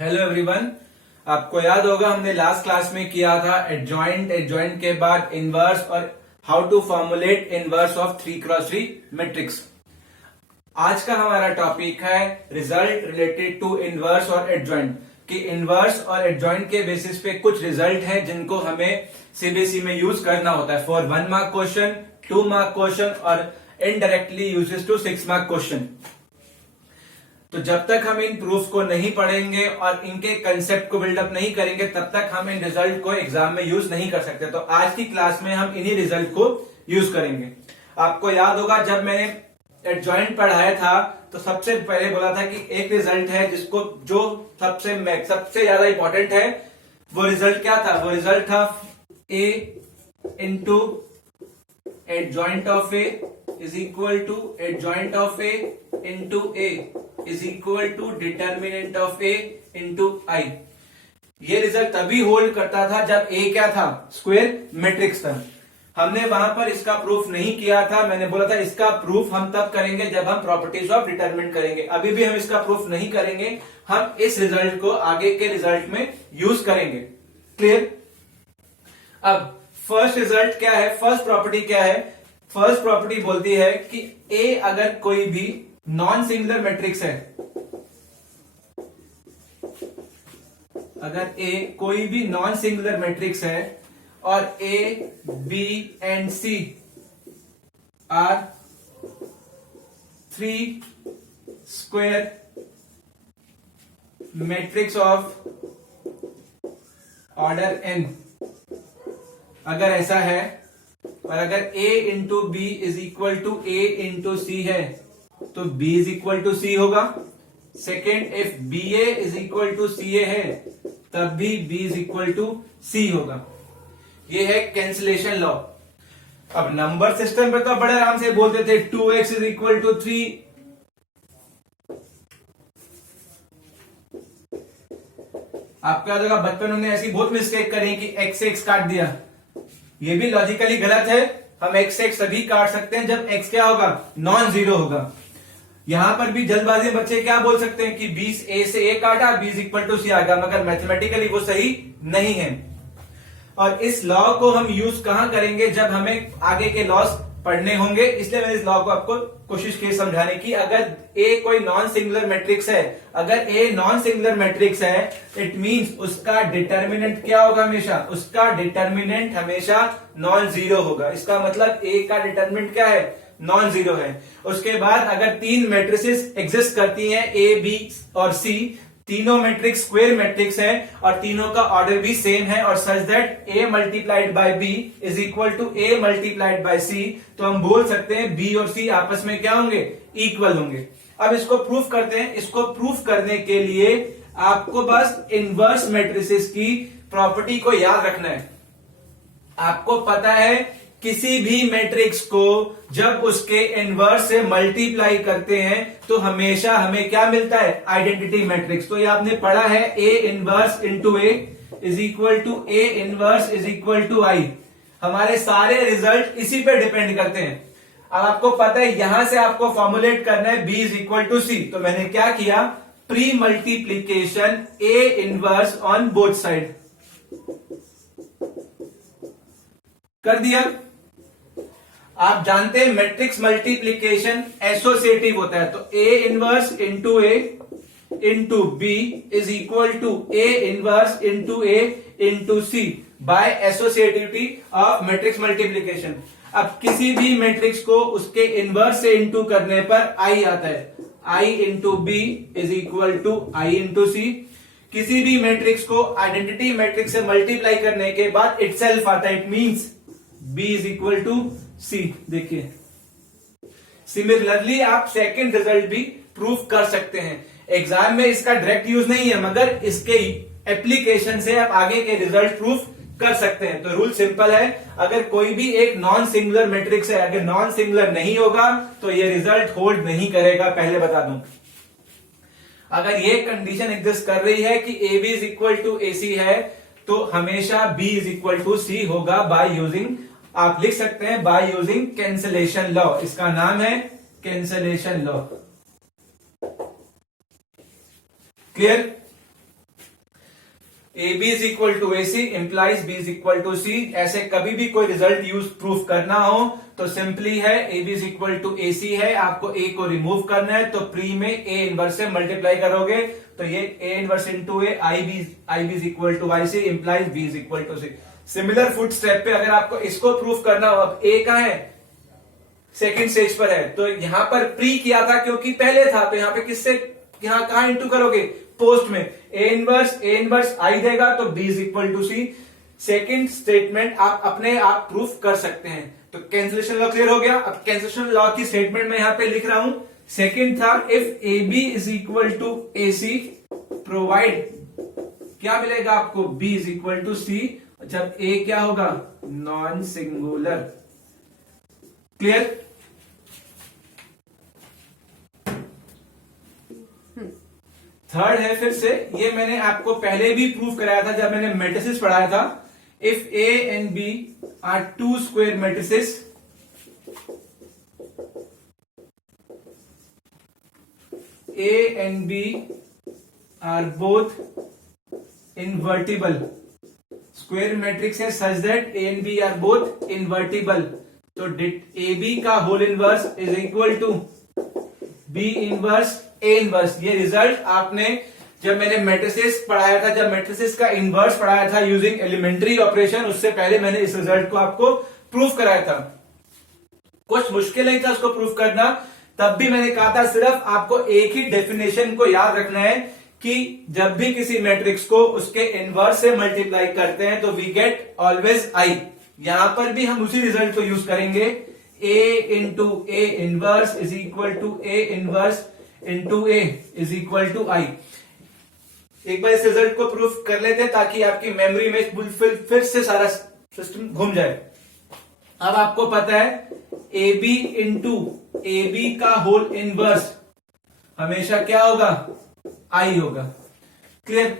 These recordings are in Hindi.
Hello everyone. आपको याद होगा हमने लास्ट क्लास में किया था एडजॉइंट, एडजॉइंट के बाद इनवर्स और how to formulate inverse of 3x3 matrix. आज का हमारा टॉपिक है रिजल्ट रिलेटेड टू इनवर्स और एडजॉइंट, कि इनवर्स और एडजॉइंट के बेसिस पे कुछ रिजल्ट है जिनको हमें सीबीएसई में यूज करना होता है for 1 mark question, 2 mark question और indirectly uses to 6 mark question. तो जब तक हम इन प्रूफ को नहीं पढ़ेंगे और इनके कंसेप्ट को बिल्डअप नहीं करेंगे तब तक हम इन रिजल्ट को एग्जाम में यूज नहीं कर सकते। तो आज की क्लास में हम इन्हीं रिजल्ट को यूज करेंगे। आपको याद होगा जब मैंने एडजॉइंट पढ़ाया था तो सबसे पहले बोला था कि एक रिजल्ट है जिसको जो सबसे ज्यादा इंपॉर्टेंट है, वो रिजल्ट क्या था? वो रिजल्ट था A into adjoint of A is equal to adjoint of A into A is equal to determinant of A into I। ये रिजल्ट तभी होल्ड करता था जब A क्या था? स्क्वायर मैट्रिक्स था। हमने वहां पर इसका प्रूफ नहीं किया था। मैंने बोला था इसका प्रूफ हम तब करेंगे जब हम प्रॉपर्टीज ऑफ डिटरमिनेंट करेंगे। अभी भी हम इसका प्रूफ नहीं करेंगे, हम इस रिजल्ट को आगे के रिजल्ट में यूज करेंगे। क्लियर? अब फर्स्ट रिजल्ट क्या है? फर्स्ट प्रॉपर्टी क्या है? फर्स्ट प्रॉपर्टी बोलती है कि ए अगर कोई भी नॉन सिंगुलर मैट्रिक्स है, अगर ए कोई भी नॉन सिंगुलर मैट्रिक्स है और A B and C are 3 square matrix of order n, अगर ऐसा है और अगर a into B is equal to A into C है तो b is equal to C होगा। Second, if B A is equal to C A है तब भी b is equal to C होगा। ये है कैंसिलेशन लॉ। अब नंबर सिस्टम पे तो बड़े आराम से बोलते थे 2x इज इक्वल टू 3। आपका जगह बचपन में ऐसी बहुत मिस्टेक करी कि x से x काट दिया। ये भी लॉजिकली गलत है। हम x से x सभी काट सकते हैं जब x क्या होगा? नॉन जीरो होगा। यहां पर भी जल्दबाजी में बच्चे क्या बोल सकते हैं कि 20 a से a काटा, b इज इक्वल टू सी आ गया, मगर मैथमेटिकली वो सही नहीं है। और इस लॉ को हम यूज कहां करेंगे? जब हमें आगे के लॉस पढ़ने होंगे। इसलिए मैंने इस लॉ को आपको कोशिश की समझाने की। अगर a कोई नॉन सिंगुलर मैट्रिक्स है, अगर a नॉन सिंगुलर मैट्रिक्स है, इट मींस उसका डिटर्मिनेंट क्या होगा? हमेशा उसका डिटर्मिनेंट हमेशा नॉन जीरो होगा। इसका मतलब a का डिटर्मिनेंट क्या है? नॉन जीरो है। उसके बाद अगर 3 मैट्रिसेस एग्जिस्ट करती हैं a, b और c, तीनों मैट्रिक्स स्क्वायर मैट्रिक्स है और तीनों का ऑर्डर भी सेम है और such that a multiplied by b is equal to a multiplied by c, तो हम बोल सकते हैं b और c आपस में क्या होंगे? इक्वल होंगे। अब इसको प्रूफ करते हैं। इसको प्रूफ करने के लिए आपको बस इनवर्स मैट्रिसेस की प्रॉपर्टी को याद रखना है। आपको पता है किसी भी मैट्रिक्स को जब उसके इनवर्स से मल्टीप्लाई करते हैं तो हमेशा हमें क्या मिलता है? Identity matrix. तो ये आपने पढ़ा है A inverse into A is equal to A inverse is equal to I. हमारे सारे रिजल्ट इसी पे डिपेंड करते हैं। अब आपको पता है यहां से आपको फॉर्मुलेट करना है b इज इक्वल टू सी। तो मैंने क्या किया? Pre multiplication A inverse on both side कर दिया। आप जानते हैं मैट्रिक्स मल्टीप्लीकेशन एसोसिएटिव होता है। तो a inverse into A into B is equal to a inverse into A into C by associativity of matrix multiplication. अब किसी भी मैट्रिक्स को उसके इनवर्स से इंटू करने पर i आता है। i into B is equal to i into C. किसी भी मैट्रिक्स को आइडेंटिटी मैट्रिक्स से मल्टीप्लाई करने के बाद इटसेल्फ आता है। It means b is equal to C. देखिए, सिमिलरली आप सेकंड रिजल्ट भी प्रूफ कर सकते हैं। एग्जाम में इसका डायरेक्ट यूज नहीं है, मगर इसके एप्लीकेशन से आप आगे के रिजल्ट प्रूफ कर सकते हैं। तो रूल सिंपल है, अगर कोई भी एक नॉन सिंगुलर मैट्रिक्स है, अगर नॉन सिंगुलर नहीं होगा तो ये रिजल्ट होल्ड नहीं करेगा। पहले बता दूं, अगर ये कंडीशन एग्जिस्ट कर रही है कि A B is equal to A C है तो हमेशा B is equal to C होगा बाय यूजिंग, आप लिख सकते हैं बाय यूजिंग कैंसलेशन लॉ। इसका नाम है cancellation law. Clear? A B is equal to A C implies B is equal to C. ऐसे कभी भी कोई रिजल्ट यूज प्रूफ करना हो तो सिंपली है A B is equal to A C है, आपको ए को रिमूव करना है तो प्री में ए इनवर्स से मल्टीप्लाई करोगे तो ये A inverse into A I B is equal to I C implies B is equal to C. Similar फुट स्टेप पे अगर आपको इसको प्रूफ करना हो, अब ए कहां है, सेकेंड स्टेज पर है, तो यहां पर प्री किया था क्योंकि पहले था, तो यहां पे किससे, यहां कहां इंटू करोगे, पोस्ट में ए इनवर्स आई देगा तो B is equal to C. Second statement आप अपने आप प्रूफ कर सकते हैं। तो कैंसिलेशन लॉ क्लियर हो गया। अब कैंसिलेशन लॉ की स्टेटमेंट में यहां पे लिख रहा हूं, सेकेंड था if A B is equal to A C provide, क्या मिलेगा आपको, B is equal to C, जब ए क्या होगा, नॉन सिंगुलर। क्लियर। थर्ड है, फिर से ये मैंने आपको पहले भी प्रूफ कराया था जब मैंने मैट्रिसेस पढ़ाया था। If A and B are two square matrices, A and B are both invertible, square matrix है such that A and B are both invertible, तो ए बी का whole inverse is equal to B inverse A inverse. ये रिजल्ट आपने जब मैंने मैट्रिसेस पढ़ाया था, जब मैट्रिसेस का इनवर्स पढ़ाया था यूजिंग एलिमेंट्री ऑपरेशन, उससे पहले मैंने इस रिजल्ट को आपको प्रूफ कराया था। कुछ मुश्किल नहीं था उसको प्रूफ करना, तब भी मैंने कहा था सिर्फ आपको एक ही डेफिनेशन को याद रखना है कि जब भी किसी मैट्रिक्स को उसके इनवर्स से मल्टीप्लाई करते हैं तो वी गेट ऑलवेज आई। यहां पर भी हम उसी रिजल्ट को यूज करेंगे, A into A inverse is equal to A inverse into A is equal to I. एक बार इस रिजल्ट को प्रूफ कर लेते हैं ताकि आपकी मेमोरी में फिर से सारा सिस्टम घूम जाए। अब आपको पता है A B into A B का होल इनवर्स हमेशा क्या होगा, आई होगा। क्लियर।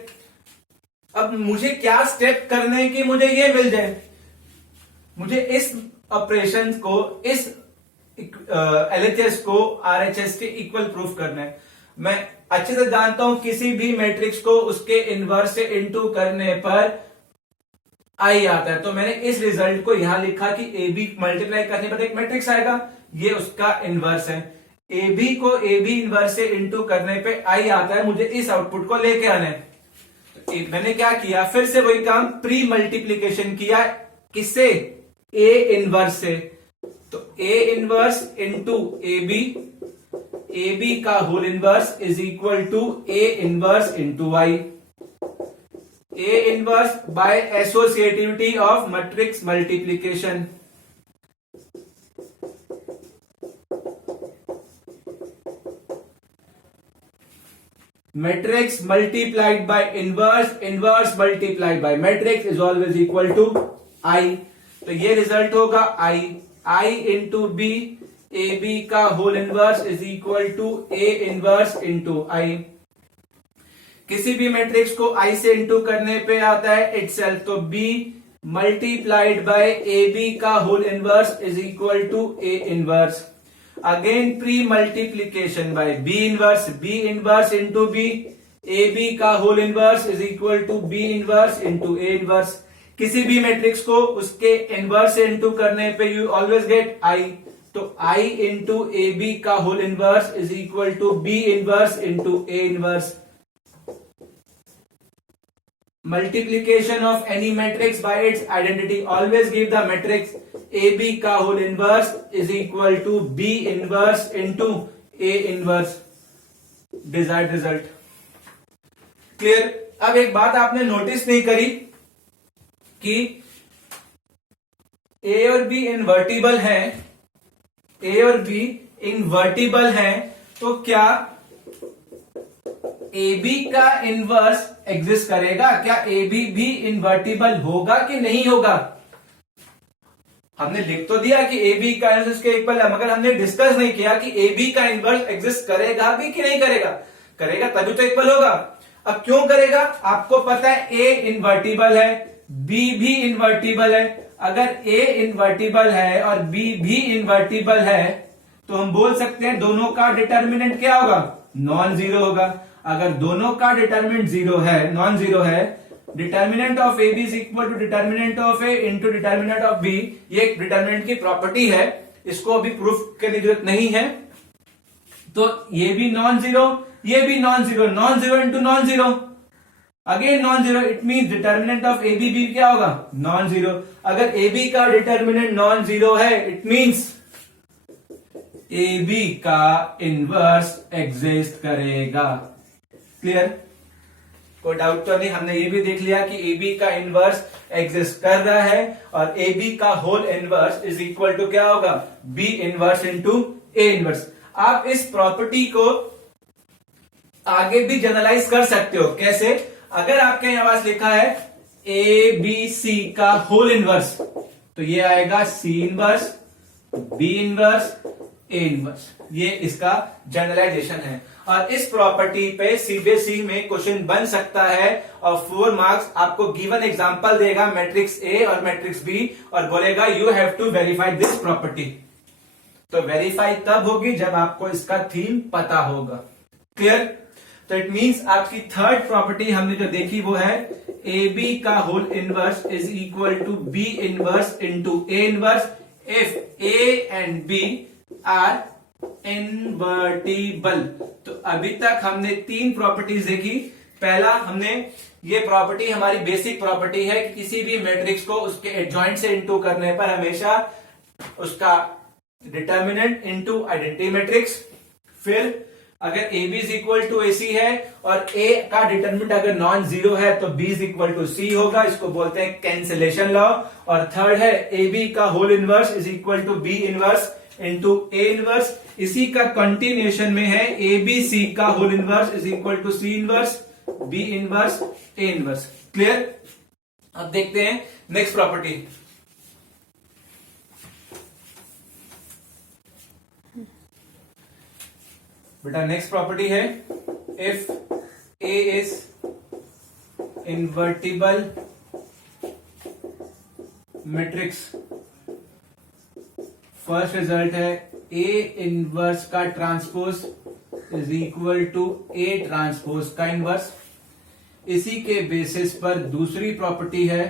अब मुझे क्या स्टेप करने की मुझे ये मिल जाए, मुझे इस ऑपरेशन को, इस एलएचएस को आरएचएस के इक्वल प्रूफ करना है। मैं अच्छे से जानता हूं किसी भी मैट्रिक्स को उसके इनवर्स से इनटू करने पर आई आता है, तो मैंने इस रिजल्ट को यहां लिखा कि ए बी मल्टीप्लाई करने पर एक मैट्रिक्स आएगा, ये उसका इनवर्स है। ए बी को ए बी इनवर्स से इनटू करने पे आई आता है, मुझे इस आउटपुट को लेके आना है। तो मैंने क्या किया, फिर से वही काम, प्री मल्टीप्लीकेशन किया, किससे, ए इनवर्स से। तो A inverse into A B का whole inverse is equal to A inverse into I. A inverse by associativity of matrix multiplication. Matrix multiplied by inverse multiplied by matrix is always equal to I। तो ये रिजल्ट होगा I into B, A B का whole inverse is equal to A inverse into I. किसी भी मैट्रिक्स को I से इंटू करने पे आता है इटसेल्फ, तो B multiplied by A B का whole inverse is equal to A inverse. Again pre multiplication by B inverse into B, A B का whole inverse is equal to B inverse into A inverse. किसी भी मैट्रिक्स को उसके इनवर्स से इंटू करने पे यू ऑलवेज गेट आई, तो आई इंटू ए बी का whole inverse is equal to B inverse into A inverse. Multiplication of any matrix by its identity always give the matrix AB का whole inverse is equal to B inverse into A inverse, desired result। Clear। अब एक बात आपने नोटिस नहीं करी कि A और B इनवर्टिबल है, A और B इनवर्टिबल है, तो क्या ए बी का इनवर्स एग्जिस्ट करेगा, क्या ए बी भी इन्वर्टिबल होगा कि नहीं होगा। हमने लिख तो दिया कि ए बी का इनवर्स के इक्वल है, मगर हमने डिस्कस नहीं किया कि ए बी का इनवर्स एग्जिस्ट करेगा भी कि नहीं करेगा। करेगा तभी तो इक्वल होगा। अब क्यों करेगा, आपको पता है ए इन्वर्टिबल है, बी भी इन्वर्टिबल है। अगर ए इन्वर्टिबल है और बी भी इन्वर्टिबल है तो हम बोल सकते हैं दोनों का डिटर्मिनेंट क्या होगा, नॉन जीरो होगा। अगर दोनों का डिटर्मिनेंट जीरो है, नॉन जीरो है, determinant of A B is equal to determinant of A into determinant of B, ये एक डिटर्मिनेंट की प्रॉपर्टी है, इसको अभी प्रूफ करने की जरूरत नहीं है। तो ये भी नॉन जीरो, ये भी non zero, non zero into non zero, again non zero, it mean determinant of A B क्या होगा, नॉन जीरो। अगर ए बी का डिटर्मिनेंट नॉन जीरो है, इट मीन्स ए बी का इनवर्स एग्जिस्ट करेगा। क्लियर? कोई डाउट तो नहीं? हमने ये भी देख लिया कि ए बी का इनवर्स एग्जिस्ट कर रहा है और ए बी का whole inverse is equal to क्या होगा, B inverse into A inverse. आप इस प्रॉपर्टी को आगे भी जनरलाइज कर सकते हो। कैसे? अगर आपके यहां पास लिखा है ए बी सी का होल इनवर्स, तो ये आएगा C inverse, B inverse, A inverse. ये इसका जनरलाइजेशन है और इस प्रॉपर्टी पे सीबीएसई में क्वेश्चन बन सकता है और 4 मार्क्स आपको गिवन एग्जांपल देगा मैट्रिक्स ए और मैट्रिक्स बी और बोलेगा you have to verify this property. तो वेरीफाई तब होगी जब आपको इसका थीम पता होगा। क्लियर? तो इट मींस आपकी थर्ड प्रॉपर्टी हमने जो देखी वो है ए बी का whole inverse is equal to B inverse into A inverse if A and B are invertible. तो अभी तक हमने 3 प्रॉपर्टीज देखी। पहला, हमने ये प्रॉपर्टी हमारी बेसिक प्रॉपर्टी है कि किसी भी मैट्रिक्स को उसके एडजॉइंट से इनटू करने पर हमेशा उसका डिटर्मिनेंट इनटू आइडेंटिटी मैट्रिक्स। फिर अगर A B is equal to A C है और ए का डिटर्मिनेंट अगर नॉन जीरो है तो B is equal to C होगा, इसको बोलते हैं कैंसिलेशन लॉ। और थर्ड है ए बी का whole inverse is equal to B inverse into A inverse. इसी का कंटिन्यूएशन में है ए बी सी का whole inverse is equal to C inverse, B inverse, A inverse. Clear? अब देखते हैं नेक्स्ट प्रॉपर्टी। बेटा नेक्स्ट प्रॉपर्टी है if A is invertible matrix. First result है ए इनवर्स का transpose is equal to A transpose का इनवर्स। इसी के बेसिस पर दूसरी प्रॉपर्टी है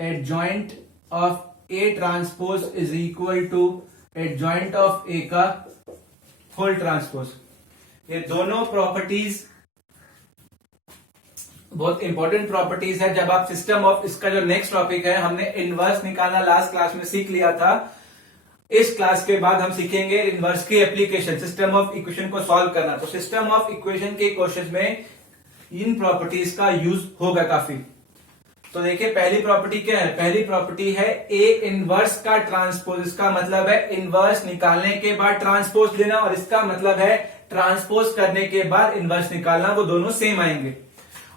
adjoint of A transpose is equal to adjoint of A का होल ट्रांसपोज। ये दोनों प्रॉपर्टीज बहुत इंपॉर्टेंट प्रॉपर्टीज है। जब आप सिस्टम ऑफ, इसका जो नेक्स्ट टॉपिक है, हमने इनवर्स निकालना लास्ट क्लास में सीख लिया था। इस क्लास के बाद हम सीखेंगे इनवर्स की एप्लीकेशन, सिस्टम ऑफ इक्वेशन को सॉल्व करना। तो सिस्टम ऑफ इक्वेशन के क्वेश्चन में इन प्रॉपर्टीज का यूज होगा काफी। तो देखिए पहली प्रॉपर्टी क्या है? पहली प्रॉपर्टी है ए इनवर्स का ट्रांसपोज। इसका मतलब है इनवर्स निकालने के बाद ट्रांसपोज लेना और इसका मतलब है ट्रांसपोज करने के बाद इनवर्स निकालना, वो दोनों सेम आएंगे।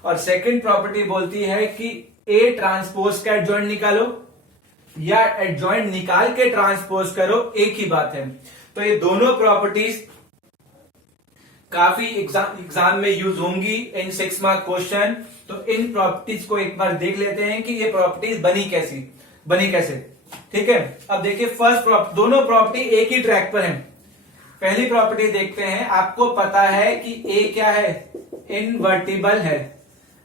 और सेकंड प्रॉपर्टी बोलती है कि ए ट्रांसपोज का एडजॉइंट निकालो या एडजॉइंट निकाल के ट्रांसपोज करो, एक ही बात है। तो ये दोनों प्रॉपर्टीज काफी एग्जाम में यूज होंगी इन 6 मार्क क्वेश्चन। तो इन प्रॉपर्टीज को एक बार देख लेते हैं कि ये प्रॉपर्टीज बनी कैसे। ठीक है, अब देखिए फर्स्ट दोनों प्रॉपर्टी एक ही ट्रैक पर है। पहली प्रॉपर्टी देखते हैं। आपको पता है कि ए क्या है? इनवर्टिबल है।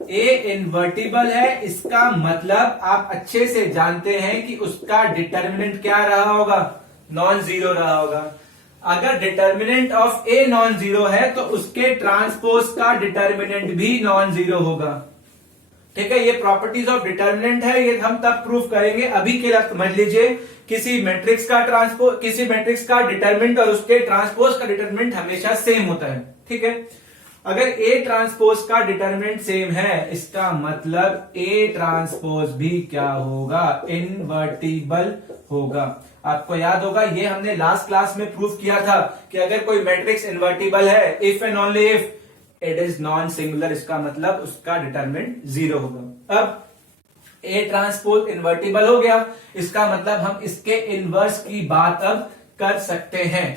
ए इनवर्टिबल है, इसका मतलब आप अच्छे से जानते हैं कि उसका डिटर्मिनेंट क्या रहा होगा? नॉन जीरो रहा होगा। अगर determinant of a non zero है तो उसके ट्रांसपोज का डिटर्मिनेंट भी नॉन जीरो होगा। ठीक है, ये प्रॉपर्टीज ऑफ डिटर्मिनेंट है, ये हम तब प्रूफ करेंगे। अभी के लिए समझ लीजिए किसी मैट्रिक्स का डिटर्मिनेंट और उसके ट्रांसपोज का डिटर्मिनेंट हमेशा सेम होता है। ठीक है, अगर ए ट्रांसपोज का डिटर्मिनेंट सेम है, इसका मतलब ए ट्रांसपोज भी क्या होगा? इनवर्टिबल होगा। आपको याद होगा ये हमने लास्ट क्लास में प्रूफ किया था कि अगर कोई मैट्रिक्स इनवर्टिबल है, if and only if it is non singular, इसका मतलब उसका डिटर्मिनेंट जीरो होगा। अब ए ट्रांसपोज इनवर्टिबल हो गया, इसका मतलब हम इसके इनवर्स की बात अब कर सकते हैं।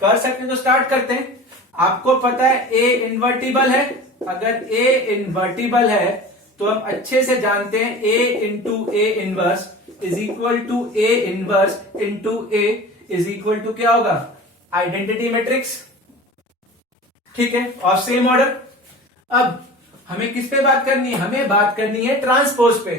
तो स्टार्ट करते हैं। आपको पता है ए इनवर्टिबल है। अगर ए इनवर्टिबल है तो हम अच्छे से जानते हैं A into A inverse is equal to A inverse into A is equal to क्या होगा? Identity matrix. ठीक है, और सेम ऑर्डर। अब हमें किस पे बात करनी है, हमें बात करनी है ट्रांसपोज पे।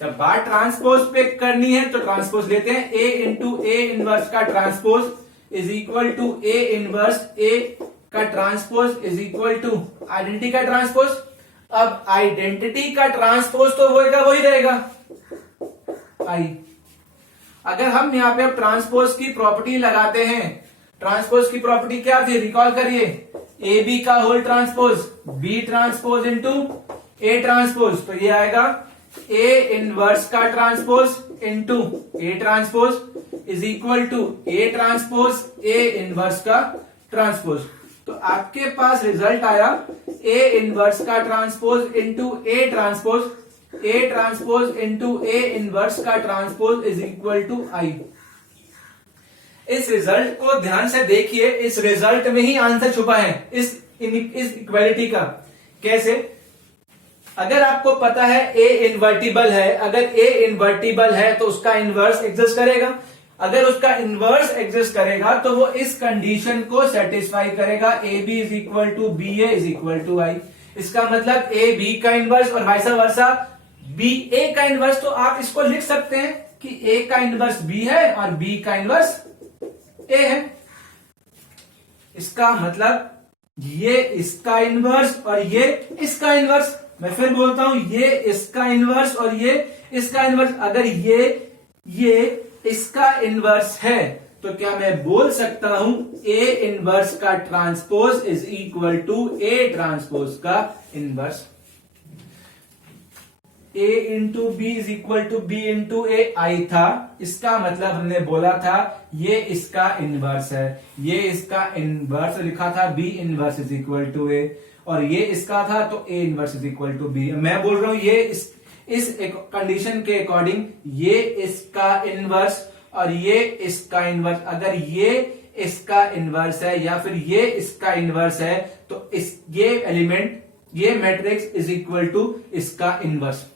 जब बात ट्रांसपोज पे करनी है तो ट्रांसपोज लेते हैं, ए इंटू ए इनवर्स का transpose is equal to A inverse A का transpose is equal to identity का ट्रांसपोज। अब आइडेंटिटी का ट्रांसपोज तो वही रहेगा आई। अगर हम यहां पे अब ट्रांसपोज की प्रॉपर्टी लगाते हैं, ट्रांसपोज की प्रॉपर्टी क्या थी, रिकॉल करिए, ए बी का whole transpose B transpose into A transpose. तो ये आएगा ए इनवर्स का transpose into A transpose is equal to A transpose A inverse का ट्रांसपोज। तो आपके पास रिजल्ट आया ए इनवर्स का transpose into A transpose into A inverse का transpose is equal to I. इस रिजल्ट को ध्यान से देखिए, इस रिजल्ट में ही आंसर छुपा है इस इक्वालिटी का। कैसे? अगर आपको पता है ए इनवर्टिबल है, अगर ए इनवर्टिबल है तो उसका इनवर्स एग्जिस्ट करेगा। अगर उसका इनवर्स एग्जिस्ट करेगा तो वो इस कंडीशन को सेटिस्फाई करेगा, A B is equal to B A is equal to I. इसका मतलब ए बी का इनवर्स और वाइस वर्सा बी ए का इनवर्स। तो आप इसको लिख सकते हैं कि ए का इनवर्स बी है और बी का इनवर्स ए है। इसका मतलब ये इसका इनवर्स और ये इसका इनवर्स। मैं फिर बोलता हूं, ये इसका इनवर्स और ये इसका इनवर्स। अगर ये इसका इनवर्स है तो क्या मैं बोल सकता हूं ए इनवर्स का transpose is equal to A transpose का inverse. A into B is equal to B into A I था। इसका मतलब हमने बोला था ये इसका इनवर्स है, ये इसका इनवर्स लिखा था B inverse is equal to A, और ये इसका था तो A inverse is equal to B. मैं बोल रहा हूं ये इस कंडीशन के अकॉर्डिंग ये इसका इनवर्स और ये इसका इनवर्स। अगर ये इसका इनवर्स है या फिर ये इसका इनवर्स है तो ये एलिमेंट, ये मैट्रिक्स इज इक्वल टू इसका इनवर्स।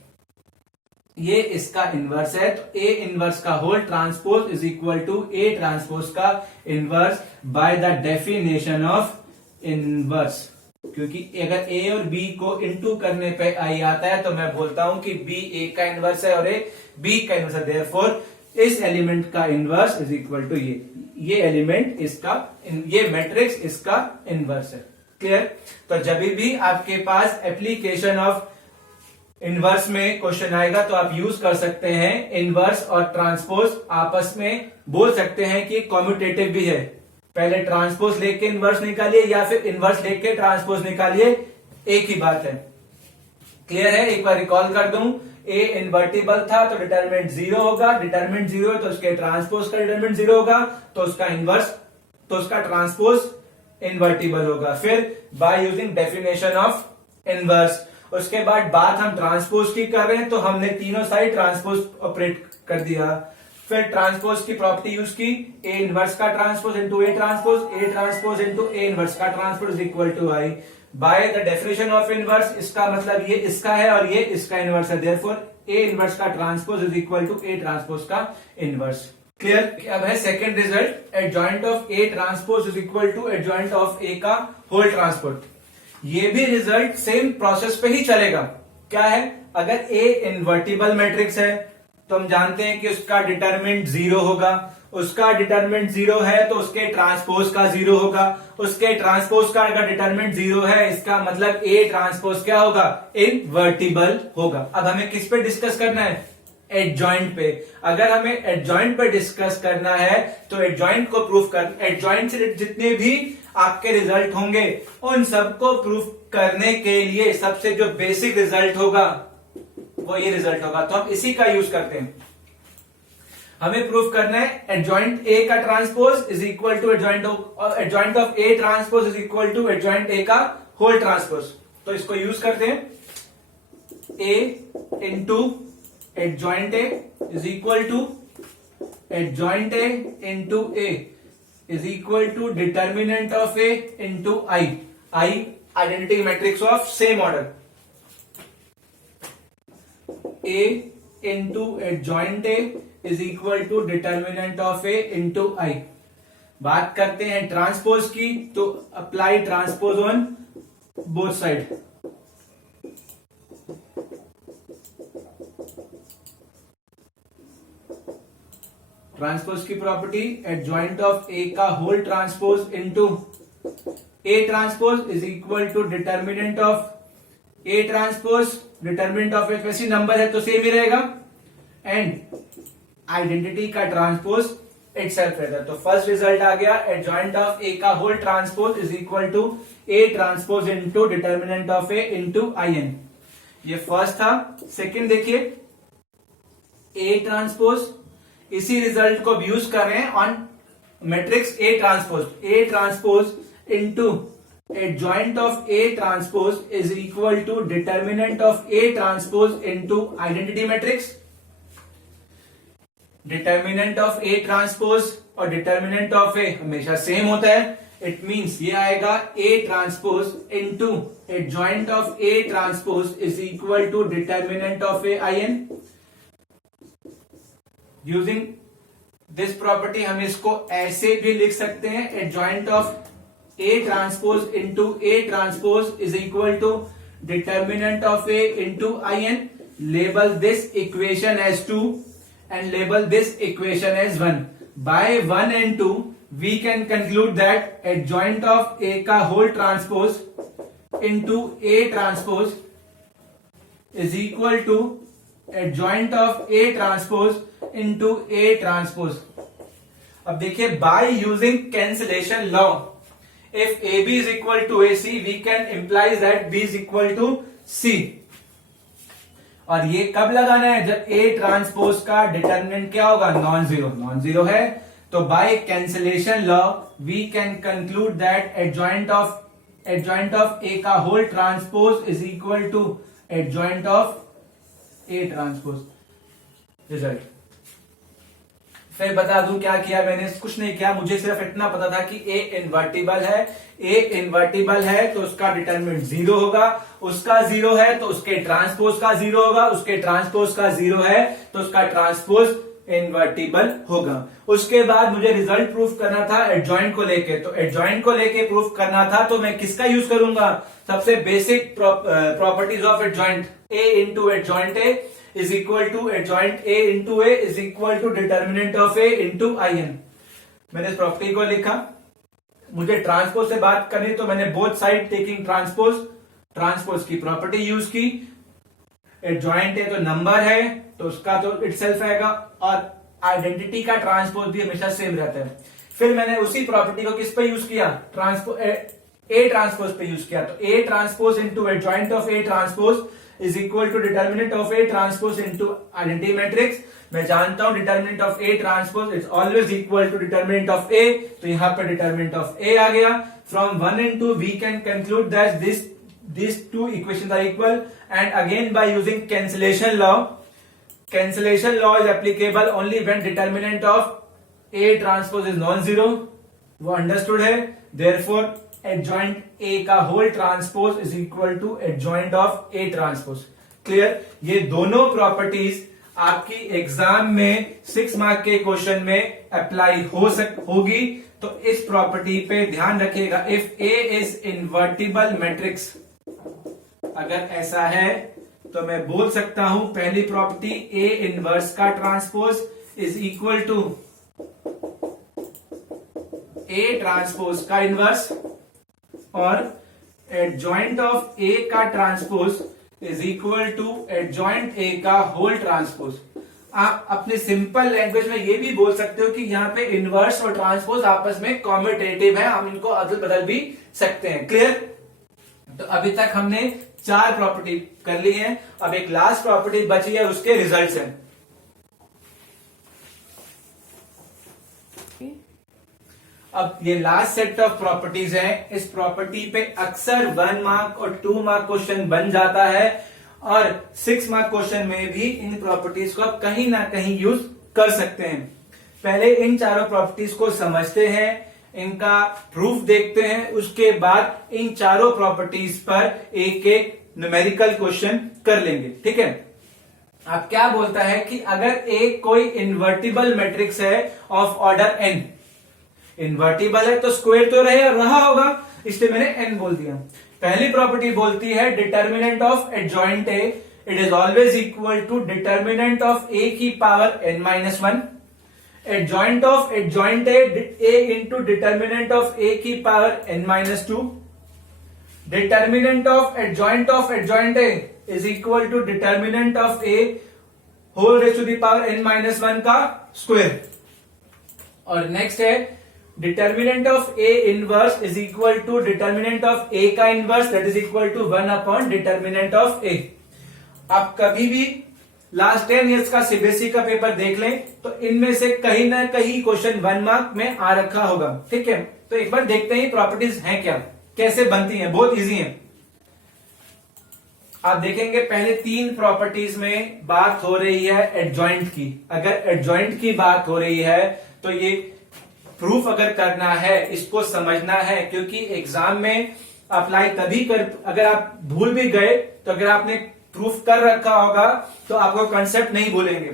ये इसका इनवर्स है तो ए इनवर्स का whole transpose is equal to A transpose का inverse by the definition of inverse. क्योंकि अगर ए और बी को इनटू करने पे आई आता है तो मैं बोलता हूं कि बी ए का इनवर्स है और ए बी का इनवर्स है। देयरफॉर इस एलिमेंट का इनवर्स इज इक्वल टू ये एलिमेंट इसका, ये मैट्रिक्स इसका इनवर्स है। क्लियर? तो जब भी आपके पास एप्लीकेशन ऑफ इनवर्स में क्वेश्चन आएगा तो आप यूज कर सकते हैं इनवर्स और ट्रांसपोज आपस में बोल सकते हैं कि कॉम्यूटेटिव भी है। पहले ट्रांसपोज लेके इनवर्स निकालिए या फिर इनवर्स लेके ट्रांसपोज निकालिए, एक ही बात है। क्लियर है? एक बार रिकॉल कर दूं, ए इन्वर्टिबल था तो डिटरमिनेंट 0 होगा, डिटरमिनेंट 0 है तो उसके ट्रांसपोज का डिटरमिनेंट 0 होगा, तो उसका इनवर्स, तो उसका ट्रांसपोज इन्वर्टिबल होगा। फिर by using definition of inverse, उसके बाद बात हम ट्रांसपोज की कर रहे हैं तो हमने तीनों साइड ट्रांसपोज ऑपरेट कर दिया। फिर ट्रांसपोज की प्रॉपर्टी यूज की, ए इनवर्स का transpose into A transpose into A inverse का transpose is equal to I. By the definition of inverse, इसका मतलब ये इसका है और ये इसका इनवर्स है। देयरफॉर ए इनवर्स का transpose is equal to A transpose का इनवर्स। क्लियर? अब है second result, adjoint of A transpose is equal to adjoint of A का होल ट्रांसपोज। ये भी रिजल्ट सेम प्रोसेस पे ही चलेगा। क्या है? अगर ए इन्वर्टिबल मैट्रिक्स है तो हम जानते हैं कि उसका डिटरमिनेंट 0 होगा, उसका डिटरमिनेंट 0 है तो उसके ट्रांसपोज का 0 होगा, उसके ट्रांसपोज का अगर डिटरमिनेंट 0 है इसका मतलब ए ट्रांसपोज क्या होगा? इनवर्टिबल होगा। अब हमें किस पे डिस्कस करना है? एडजॉइंट पे। अगर हमें एडजॉइंट पे डिस्कस करना है तो एडजॉइंट को प्रूफ कर, एडजॉइंट से जितने भी आपके रिजल्ट होंगे उन सबको प्रूफ करने के लिए सबसे जो बेसिक रिजल्ट होगा वो ये रिजल्ट होगा, तो हम इसी का यूज करते हैं। हमें प्रूफ करना है एडजॉइंट ए का transpose is equal to adjoint of A transpose is equal to adjoint A का होल ट्रांसपोज। तो इसको यूज करते हैं, A into adjoint A is equal to adjoint A into A is equal to determinant of A into I. I identity matrix of same order. A into adjoint A is equal to determinant of A into I. बात करते हैं ट्रांसपोज की, तो apply transpose on both side. Transpose की प्रॉपर्टी एडजॉइंट ऑफ ए का whole transpose into A transpose is equal to determinant of A transpose, determinant of A वैसी नंबर है तो सेम ही रहेगा, एंड आइडेंटिटी का ट्रांसपोज इटसेल्फ रहता है। तो फर्स्ट रिजल्ट आ गया एडजॉइंट ऑफ ए का whole transpose is equal to A transpose into determinant of A into I N. ये फर्स्ट था। सेकंड देखिए ए ट्रांसपोज, इसी रिजल्ट को यूज कर रहे हैं on matrix A transpose into adjoint of A transpose is equal to determinant of A transpose into identity matrix. Determinant of A transpose और डिटर्मिनेंट ऑफ ए हमेशा सेम होता है, इट मींस ये आएगा A transpose into adjoint of A transpose is equal to determinant of A I N. Using this property हम इसको ऐसे भी लिख सकते हैं adjoint of A transpose into A transpose is equal to determinant of A into I N. Label this equation as 2 and label this equation as 1. By 1 and 2 we can conclude that adjoint of A का whole transpose into A transpose is equal to adjoint of A transpose into A transpose. अब देखिए by using cancellation law, if AB is equal to AC we can imply that B is equal to C. और ये कब लगाना है? जब ए ट्रांसपोज का डिटर्मिनेंट क्या होगा? नॉन जीरो है। तो by cancellation law we can conclude that adjoint of A का whole transpose is equal to adjoint of A transpose. Result फिर बता दूं क्या किया मैंने, कुछ नहीं किया, मुझे सिर्फ इतना पता था कि ए इनवर्टिबल है तो उसका डिटरमिनेंट 0 होगा, उसका 0 है तो उसके ट्रांसपोज का 0 होगा, उसके ट्रांसपोज का 0 है तो उसका ट्रांसपोज इनवर्टिबल होगा। उसके बाद मुझे रिजल्ट प्रूफ करना था एडजॉइंट को लेके, तो एडजॉइंट को लेके प्रूफ करना था तो मैं किसका यूज करूंगा? सबसे basic properties of adjoint, A into adjoint A is equal to adjoint A into A is equal to determinant of A into IN। मैंने इस प्रॉपर्टी को लिखा। मुझे ट्रांसपोज से बात करनी तो मैंने बोथ साइड टेकिंग ट्रांसपोज की प्रॉपर्टी यूज की। एडजॉइंट है तो नंबर है तो उसका तो इटसेल्फ आएगा, और आइडेंटिटी का ट्रांसपोज भी हमेशा सेम रहता है। फिर मैंने उसी प्रॉपर्टी को किस पे यूज किया? ए ट्रांसपोज पे यूज किया। तो A transpose into adjoint of A transpose is equal to determinant of A transpose into identity matrix. मैं जानता हूं determinant of A transpose is always equal to determinant of A, तो यहां पर डिटर्मिनेंट ऑफ ए आ गया। From 1 and 2 we can conclude that these two equations are equal, and again by using cancellation law is applicable only when determinant of A transpose is non-zero, वो अंडरस्टूड है। therefore adjoint A का whole transpose is equal to adjoint of A transpose. Clear? ये दोनों प्रॉपर्टीज आपकी एग्जाम में 6 मार्क के क्वेश्चन में अप्लाई होगी, तो इस प्रॉपर्टी पे ध्यान रखिएगा। If A is invertible matrix, अगर ऐसा है तो मैं बोल सकता हूं पहली प्रॉपर्टी A इनवर्स का transpose is equal to A transpose का इनवर्स, और एडजॉइंट ऑफ A का transpose is equal to adjoint A का होल ट्रांसपोज। आप अपने सिंपल लैंग्वेज में ये भी बोल सकते हो कि यहाँ पे इनवर्स और ट्रांसपोज आपस में कॉम्यूटेटिव है, हम इनको अदल बदल भी सकते हैं। क्लियर? तो अभी तक हमने 4 प्रॉपर्टी कर ली है, अब एक लास्ट प्रॉपर्टी बची है, उसके रिजल्ट्स हैं। अब ये लास्ट सेट ऑफ प्रॉपर्टीज है, इस प्रॉपर्टी पे अक्सर 1 मार्क और 2 मार्क क्वेश्चन बन जाता है, और 6 मार्क क्वेश्चन में भी इन प्रॉपर्टीज को आप कहीं ना कहीं यूज कर सकते हैं। पहले इन चारों प्रॉपर्टीज को समझते हैं, इनका प्रूफ देखते हैं, उसके बाद इन चारों प्रॉपर्टीज पर एक एक न्यूमेरिकल क्वेश्चन कर लेंगे। ठीक है? अब क्या बोलता है कि अगर एक कोई इन्वर्टिबल मैट्रिक्स है ऑफ ऑर्डर n, इन्वर्टिबल है तो स्क्वायर तो रहा होगा, इसलिए मैंने n बोल दिया। पहली प्रॉपर्टी बोलती है determinant of adjoint A it is always equal to determinant of A की power n-1। Adjoint of adjoint A into determinant of A की power n-2, determinant of adjoint A is equal to determinant of A whole raise to the power n-1 का स्क्वायर। और नेक्स्ट है determinant of A inverse is equal to determinant of A का inverse that is equal to 1 upon determinant of ए। आप कभी भी लास्ट 10 इयर्स का सीबीएसई का पेपर देख लें तो इनमें से कहीं ना कहीं क्वेश्चन 1 मार्क में आ रखा होगा। ठीक है, तो एक बार देखते हैं प्रॉपर्टीज हैं क्या, कैसे बनती हैं। बहुत इजी है। आप देखेंगे पहले 3 प्रॉपर्टीज में बात हो रही है एडजॉइंट की। अगर एडजॉइंट की बात हो रही है तो ये प्रूफ अगर करना है, इसको समझना है, क्योंकि एग्जाम में अप्लाई तभी कर, अगर आप भूल भी गए तो अगर आपने प्रूफ कर रखा होगा तो आपको कंसेप्ट नहीं भूलेंगे।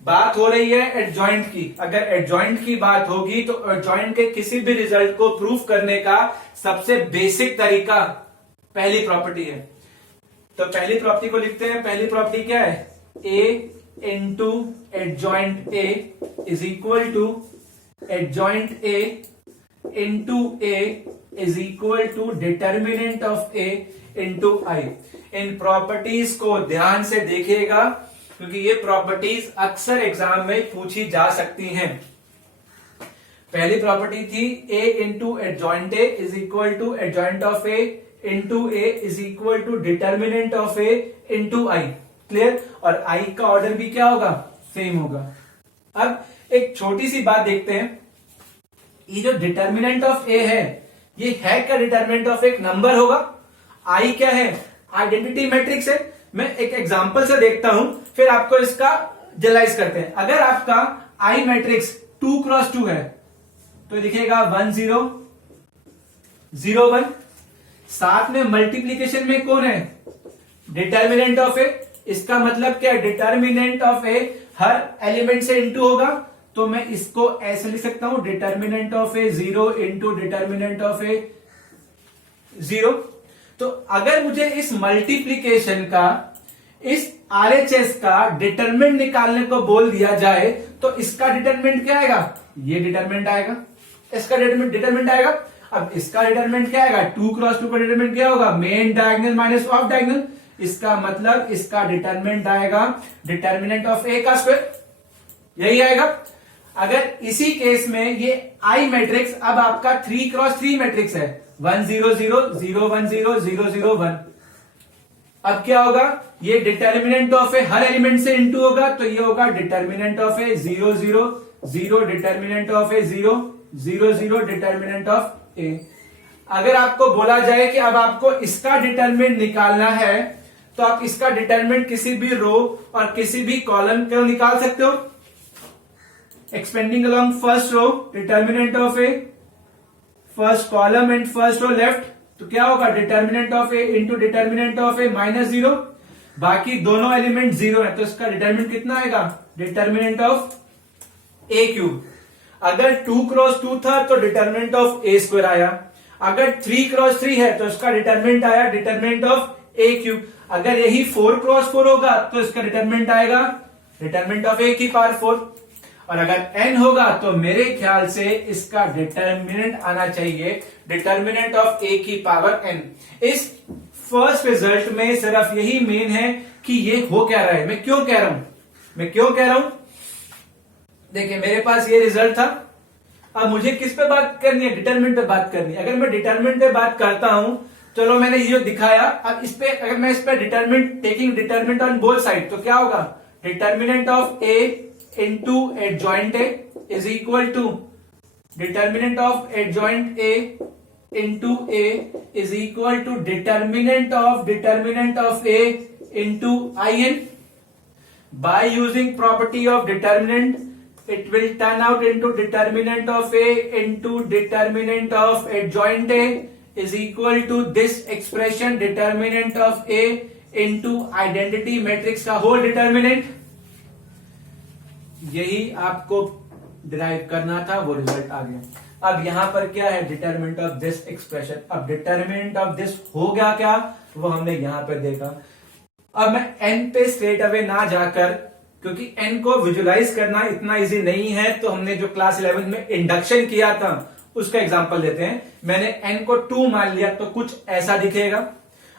बात हो रही है एडजॉइंट की। अगर एडजॉइंट की बात होगी तो एडजॉइंट के किसी भी रिजल्ट को प्रूफ करने का सबसे बेसिक तरीका पहली प्रॉपर्टी है। तो पहली प्रॉपर्टी को लिखते हैं। पहली प्रॉपर्टी क्या है? A into adjoint A is equal to adjoint A into A is equal to determinant of A into I. इन प्रॉपर्टीज को ध्यान से देखिएगा क्योंकि ये प्रॉपर्टीज अक्सर एग्जाम में पूछी जा सकती हैं। पहली प्रॉपर्टी थी A into adjoint A is equal to adjoint of A into A is equal to determinant of A into I. Clear? और आई का ऑर्डर भी क्या होगा? सेम होगा। अब एक छोटी सी बात देखते हैं। ये जो डिटर्मिनेंट ऑफ ए है, ये है क्या? डिटर्मिनेंट ऑफ एक नंबर होगा। आई क्या है? आइडेंटिटी मैट्रिक्स है। मैं एक एग्जांपल से देखता हूं, फिर आपको इसका जनरलाइज करते हैं। अगर आपका आई मैट्रिक्स 2x2 है तो लिखेगा 1 0 0 1। साथ में मल्टीप्लीकेशन में कौन है? Determinant of A. इसका मतलब क्या है? डिटर्मिनेंट ऑफ ए हर एलिमेंट से इंटू होगा, तो मैं इसको ऐसे लिख सकता हूं determinant of A 0 into determinant of A 0। तो अगर मुझे इस मल्टीप्लीकेशन का, इस आरएचएस का डिटरमिनेंट निकालने को बोल दिया जाए तो इसका डिटरमिनेंट क्या आएगा? ये डिटरमिनेंट आएगा, इसका डिटरमिनेंट आएगा। अब इसका डिटरमिनेंट क्या आएगा? 2x2 का डिटरमिनेंट क्या होगा? Main diagonal minus of diagonal. इसका मतलब इसका डिटरमिनेंट आएगा डिटरमिनेंट ऑफ ए का स्क्वायर, यही आएगा। अगर इसी केस में ये आई मैट्रिक्स अब आपका 3x3 मैट्रिक्स है, 1 0 0 0 1 0 0 0 1। अब क्या होगा? ये डिटर्मिनेंट ऑफ ए हर एलिमेंट से इंटू होगा, तो ये होगा determinant of A 0 0 0 determinant of A 0 0 0 determinant of A. अगर आपको बोला जाए कि अब आपको इसका डिटर्मिनेंट निकालना है तो आप इसका डिटर्मिनेंट किसी भी रो और किसी भी कॉलम को निकाल सकते हो। Expanding along first row determinant of A first column and first row left, तो क्या होगा? Determinant of A into determinant of A -0। बाकी दोनों एलिमेंट 0 है तो इसका डिटर्मिनेंट कितना आएगा? Determinant of A cube. अगर 2x2 था तो डिटर्मिनेंट ऑफ ए स्क्वायर आया। अगर 3x3 है तो इसका डिटर्मिनेंट आया डिटर्मिनेंट ऑफ ए क्यूब। अगर यही 4x4 होगा तो इसका डिटर्मिनेंट आएगा डिटर्मिनेंट ऑफ ए की पावर 4। और अगर n होगा तो मेरे ख्याल से इसका डिटर्मिनेंट आना चाहिए डिटर्मिनेंट ऑफ a की पावर n। इस फर्स्ट रिजल्ट में सिर्फ यही मेन है कि ये हो क्या रहा है। मैं क्यों कह रहा हूं? देखिए मेरे पास ये रिजल्ट था। अब मुझे किस पे बात करनी है? डिटरमिनेंट पे बात करनी है। अगर मैं डिटरमिनेंट पे बात करता हूं, चलो मैंने ये जो दिखाया, अब इस पे अगर मैं इस पे determinant taking determinant on both side तो क्या होगा? Determinant of a into adjoint A is equal to determinant of adjoint A into A is equal to determinant of A into I N. By using property of determinant it will turn out into determinant of a into determinant of adjoint a is equal to this expression determinant of a into identity matrix का whole determinant। यही आपको डिराइव करना था, वो रिजल्ट आ गया। अब यहां पर क्या है? Determinant of this expression. अब डिटरमिनेंट ऑफ दिस हो गया क्या? वो हमने यहां पर देखा। अब मैं n पे स्ट्रेट अवे ना जाकर क्योंकि n को विजुलाइज करना इतना इजी नहीं है, तो हमने जो क्लास 11 में इंडक्शन किया था उसका एग्जांपल देते हैं। मैंने n को 2 मान लिया तो कुछ ऐसा दिखेगा।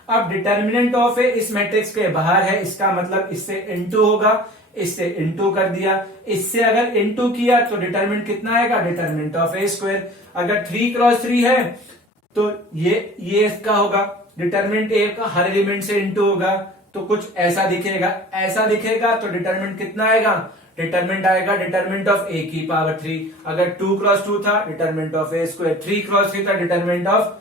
अब डिटर्मिनेंट ऑफ ए इस मैट्रिक्स के बाहर है, इसका मतलब इससे इनटू होगा, इससे इनटू कर दिया, इससे अगर इनटू किया तो डिटर्मिनेंट कितना आएगा, डिटर्मिनेंट ऑफ ए स्क्वायर। अगर 3 क्रॉस 3 है तो ये इसका होगा, डिटर्मिनेंट ए का हर एलिमेंट से इनटू होगा, तो कुछ ऐसा दिखेगा। ऐसा दिखेगा तो डिटर्मिनेंट कितना आएगा, डिटर्मिनेंट आएगा डिटर्मिनेंट ऑफ ए की पावर 3। अगर 2 क्रॉस 2 था, determinant of A square. 3 cross 3 था, डिटर्मिनेंट ऑफ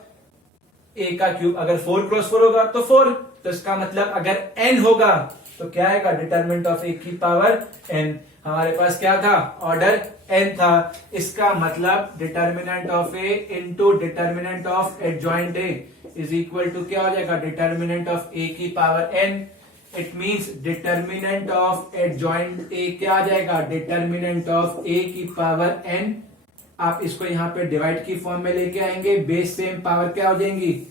ए का क्यूब। अगर 4 क्रॉस 4 होगा तो 4। तो इसका मतलब अगर n होगा तो क्या आएगा, डिटर्मिनेंट ऑफ ए की पावर n। हमारे पास क्या था, ऑर्डर n था। इसका मतलब determinant of A into determinant of adjoint A is equal to क्या हो जाएगा, डिटर्मिनेंट ऑफ ए की power n। It means determinant of adjoint A क्या आ जाएगा, डिटर्मिनेंट ऑफ ए की पावर n। आप इसको यहां पे डिवाइड की फॉर्म में लेके आएंगे, बेस सेम, पावर क्या हो जाएंगी,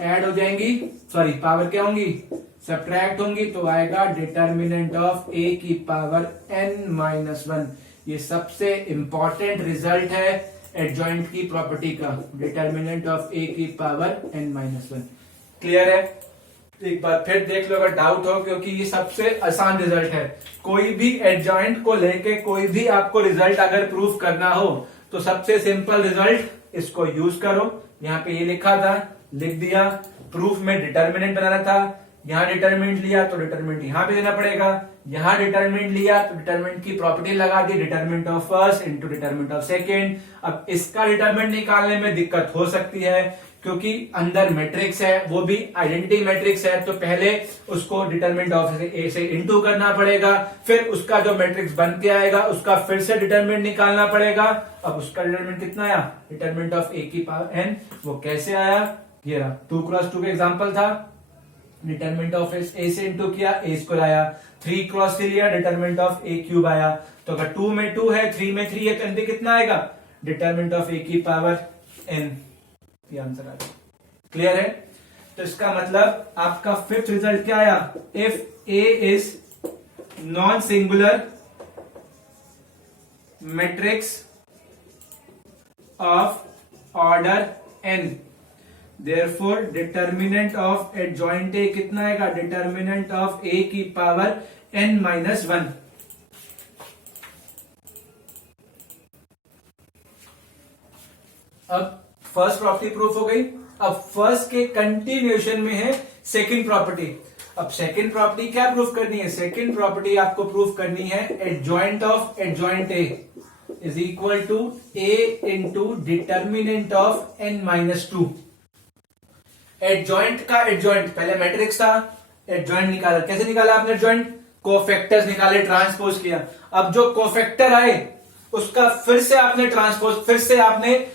ऐड हो जाएंगी, सॉरी पावर क्या होंगी, सब्ट्रैक्ट होंगी, तो आएगा डिटर्मिनेंट ऑफ ए की पावर n-1। ये सबसे इंपॉर्टेंट रिजल्ट है एडजॉइंट की प्रॉपर्टी का, डिटर्मिनेंट ऑफ ए की पावर n-1। क्लियर है? एक बार फिर देख लो अगर डाउट हो, क्योंकि ये सबसे आसान रिजल्ट है। कोई भी एडजॉइंट को लेके कोई भी आपको रिजल्ट अगर प्रूफ करना हो तो सबसे सिंपल रिजल्ट, इसको यूज करो। यहाँ पे ये लिखा था, लिख दिया। प्रूफ में डिटर्मिनेंट बनाना था, यहाँ डिटर्मिनेंट लिया तो डिटर्मिनेंट यहां पे देना पड़ेगा, यहाँ डिटर्मिनेंट लिया तो डिटर्मिनेंट की प्रॉपर्टी लगा दी, determinant of first into determinant of second. अब इसका डिटर्मिनेंट निकालने में दिक्कत हो सकती है, क्योंकि अंदर मैट्रिक्स है, वो भी आइडेंटिटी मैट्रिक्स है, तो पहले उसको डिटरमिनेंट ऑफ ए से इनटू करना पड़ेगा, फिर उसका जो मैट्रिक्स बन के आएगा उसका फिर से डिटरमिनेंट निकालना पड़ेगा। अब उसका डिटरमिनेंट कितना आया, डिटरमिनेंट ऑफ ए की पावर n। वो कैसे आया, ये रहा, 2 क्रॉस 2 का एग्जांपल था, डिटरमिनेंट ऑफ ए से इनटू किया, ए स्क्वायर आया। 3 क्रॉस 3 लिया, डिटरमिनेंट ऑफ ए क्यूब आया। तो अगर 2 में 2 है, 3 में 3 है, तो n कितना आएगा, डिटरमिनेंट ऑफ ए की पावर n। ये आंसर आ गया। क्लियर है? तो इसका मतलब आपका फिफ्थ रिजल्ट क्या आया, if A is non singular matrix of order n, therefore determinant of adjoint ए कितना आएगा, डिटर्मिनेंट ऑफ ए की पावर n-1। अब फर्स्ट प्रॉपर्टी प्रूफ हो गई। अब फर्स्ट के कंटिन्यूएशन में है सेकंड प्रॉपर्टी। अब सेकंड प्रॉपर्टी क्या प्रूफ करनी है, सेकंड प्रॉपर्टी आपको प्रूफ करनी है adjoint of adjoint A is equal to A into determinant of n-2। Adjoint का एडजॉइंट, पहले मैट्रिक्स था, एडजॉइंट निकाला। कैसे निकाला आपने एडजॉइंट, कोफैक्टर्स निकाले, ट्रांसपोज किया। अब जो कोफैक्टर आए उसका फिर से आपने ट्रांसपोज, फिर से आपने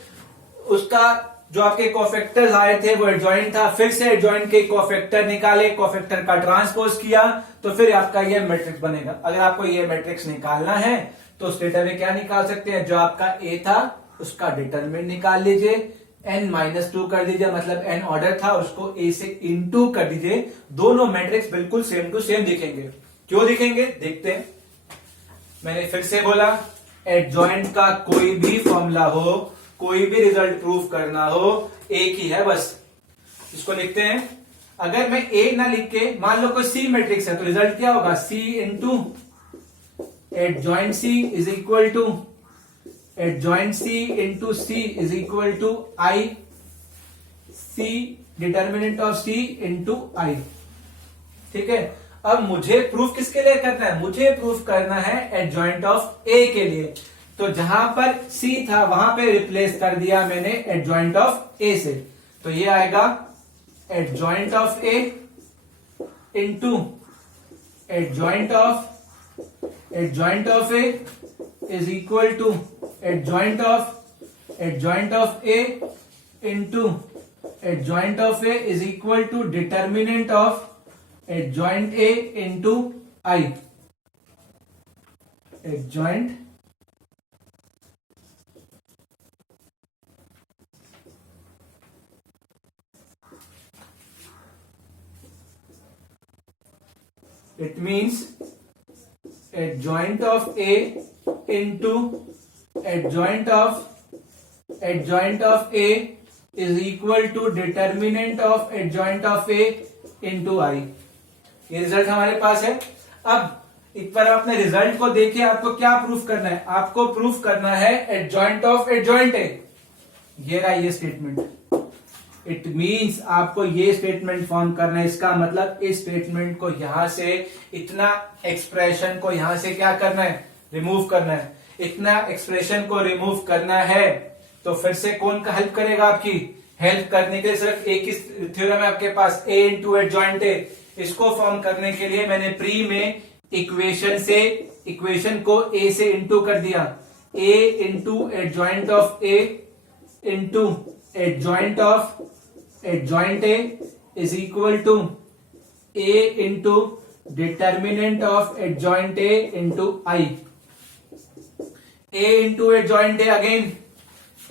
उसका जो आपके कोफैक्टर्स आए थे वो एडजॉइंट था, फिर से एडजॉइंट के कोफैक्टर निकाले, कोफैक्टर का ट्रांसपोज किया, तो फिर आपका ये मैट्रिक्स बनेगा। अगर आपको ये मैट्रिक्स निकालना है तो उस डेटा में क्या निकाल सकते हैं, जो आपका ए था उसका डिटरमिनेंट निकाल लीजिए, n-2 कर दीजिए, मतलब n ऑर्डर था उसको a से इनटू कर दीजिए। दोनों मैट्रिक्स बिल्कुल सेम टू सेम दिखेंगे। क्यों दिखेंगे, देखते हैं। मैंने फिर से बोला, एडजॉइंट का कोई भी फॉर्मूला हो, कोई भी रिजल्ट प्रूफ करना हो, एक ही है बस। इसको लिखते हैं। अगर मैं ए ना लिख के, मान लो कोई सी मैट्रिक्स है, तो रिजल्ट क्या होगा, C into adjoint C is equal to adjoint C into C is equal to I C determinant of C into I. ठीक है। अब मुझे प्रूफ किसके लिए करना है, मुझे प्रूफ करना है एडजॉइंट ऑफ ए के लिए। तो जहां पर सी था वहां पे रिप्लेस कर दिया मैंने एडजॉइंट ऑफ ए से, तो ये आएगा adjoint of A into adjoint of A is equal to adjoint of A into adjoint of A is equal to determinant of adjoint A into I. Adjoint it means adjoint of A into adjoint of A is equal to determinant of adjoint of A into I। ये रिजल्ट हमारे पास है। अब एक बार अपने रिजल्ट को देखिए, आपको क्या प्रूफ करना है? आपको प्रूफ करना है एडजॉइंट ऑफ एडजॉइंट ए। ये रहा ये स्टेटमेंट। इट मींस आपको ये स्टेटमेंट फॉर्म करना है। इसका मतलब इस स्टेटमेंट को यहां से, इतना एक्सप्रेशन को यहां से क्या करना है? रिमूव करना है। इतना एक्सप्रेशन को रिमूव करना है तो फिर से कौन का हेल्प करेगा? आपकी हेल्प करने के लिए सिर्फ एक ही थ्योरम है आपके पास, ए इंटू एडजॉइंट ए। इसको फॉर्म करने के लिए मैंने प्री में इक्वेशन को ए से इंटू कर दिया। A into adjoint of A into adjoint of adjoint A is equal to A into determinant of adjoint A into I. A into adjoint A again,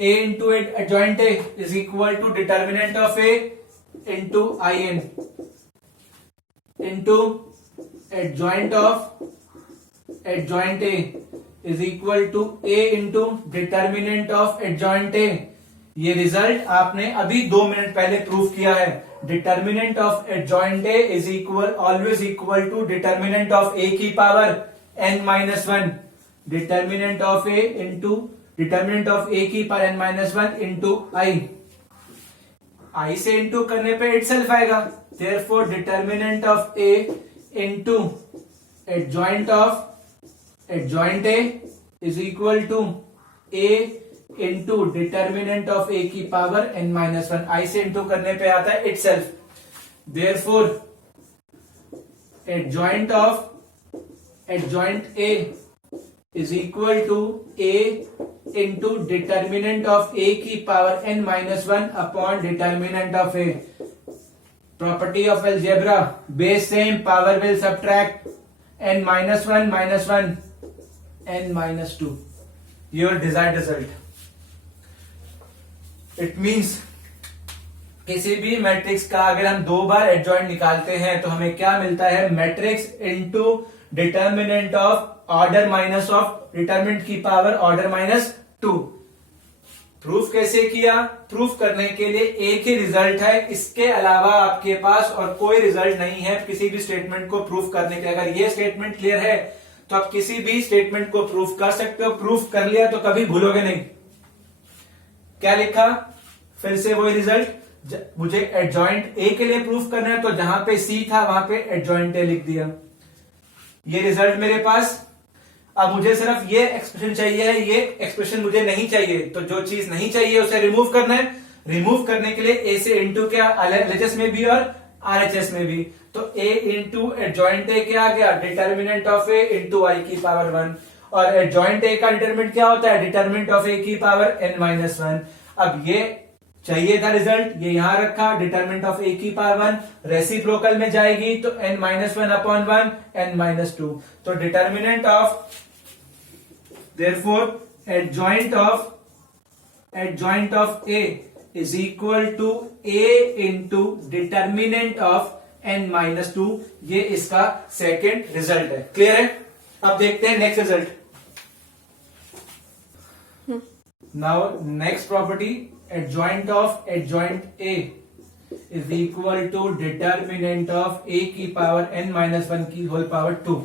A into adjoint A is equal to determinant of A into I n into adjoint of adjoint A is equal to A into determinant of adjoint A। ये रिजल्ट आपने अभी 2 मिनट पहले प्रूफ किया है। Determinant of adjoint A is always equal to determinant of A की power n-1। Determinant of A into determinant of A की पावर n-1 इंटू I से इंटू करने पे इटसेल्फ आएगा। Therefore determinant of A into adjoint of adjoint A is equal to A into determinant of A की पावर n-1। I से इंटू करने पे आता है itself। therefore adjoint of adjoint A is equal to A into determinant of A की power n-1 upon determinant of A। Property of algebra, base same, power will subtract, n-1 minus 1 n-2, your desired result। It means किसी भी मैट्रिक्स का अगर हम 2 बार एडजॉइंट निकालते हैं तो हमें क्या मिलता है? Matrix into determinant of order minus of determinant की पावर ऑर्डर -2। प्रूफ कैसे किया? प्रूफ करने के लिए एक ही रिजल्ट है, इसके अलावा आपके पास और कोई रिजल्ट नहीं है किसी भी स्टेटमेंट को प्रूफ करने के। अगर ये स्टेटमेंट क्लियर है तो आप किसी भी स्टेटमेंट को प्रूफ कर सकते हो। प्रूफ कर लिया तो कभी भूलोगे नहीं। क्या लिखा? फिर से वही रिजल्ट। मुझे एडजॉइंट ए के लिए प्रूफ करना है तो जहां पे सी था वहां पे एडजॉइंट ए लिख दिया। ये रिजल्ट मेरे पास। अब मुझे सिर्फ ये एक्सप्रेशन चाहिए है, ये एक्सप्रेशन मुझे नहीं चाहिए। तो जो चीज नहीं चाहिए उसे रिमूव करना है। रिमूव करने के लिए ए से इंटू क्या? एलएचएस में भी और आरएचएस में भी। तो ए इंटू एडजॉइंट ए क्या आ गया? डिटर्मिनेंट ऑफ ए इंटू आई की पावर 1। और एडजॉइंट ए का डिटर्मिनेंट क्या होता है? डिटर्मिनेंट ऑफ ए की पावर n-1। अब ये चाहिए था रिजल्ट, ये यहां रखा। डिटर्मिनेंट ऑफ ए की पावर 1 रेसिप्रोकल में जाएगी तो n-1 अपॉन 1 n-2। तो determinant of therefore adjoint of A is equal to A into determinant of n-2। ये इसका सेकेंड रिजल्ट है। क्लियर है? अब देखते हैं next result. Now next property, adjoint of adjoint A is equal to determinant of A की पावर n-1 की होल पावर 2।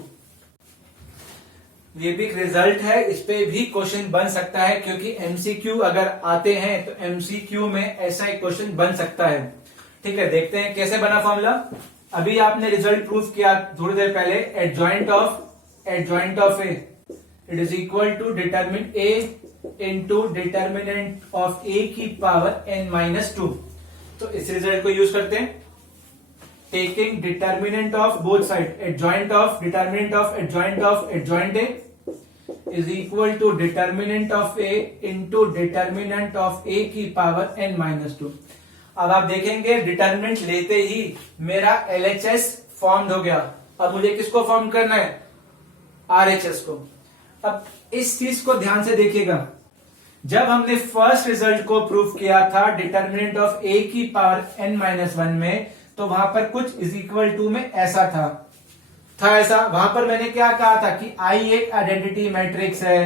ये भी रिजल्ट है, इस पे भी क्वेश्चन बन सकता है क्योंकि एमसीक्यू अगर आते हैं तो एमसीक्यू में ऐसा एक क्वेश्चन बन सकता है। ठीक है, देखते हैं कैसे बना फॉर्मूला। अभी आपने रिजल्ट प्रूफ किया थोड़ी देर पहले। Adjoint of A it is equal to determinant A into determinant of A की पावर n-2। तो इस रिजल्ट को यूज करते हैं। taking determinant of both side, adjoint of determinant of adjoint A is equal to determinant of A into determinant of A की पावर n-2। अब आप देखेंगे डिटर्मिनेंट लेते ही मेरा LHS फॉर्म हो गया। अब मुझे किसको फॉर्म करना है? RHS को। अब इस चीज को ध्यान से देखिएगा। जब हमने फर्स्ट रिजल्ट को प्रूफ किया था डिटर्मिनेंट ऑफ A की पावर n-1 में, तो वहां पर कुछ इज इक्वल टू में ऐसा था। था ऐसा, वहां पर मैंने क्या कहा था कि आई एक आइडेंटिटी मैट्रिक्स है,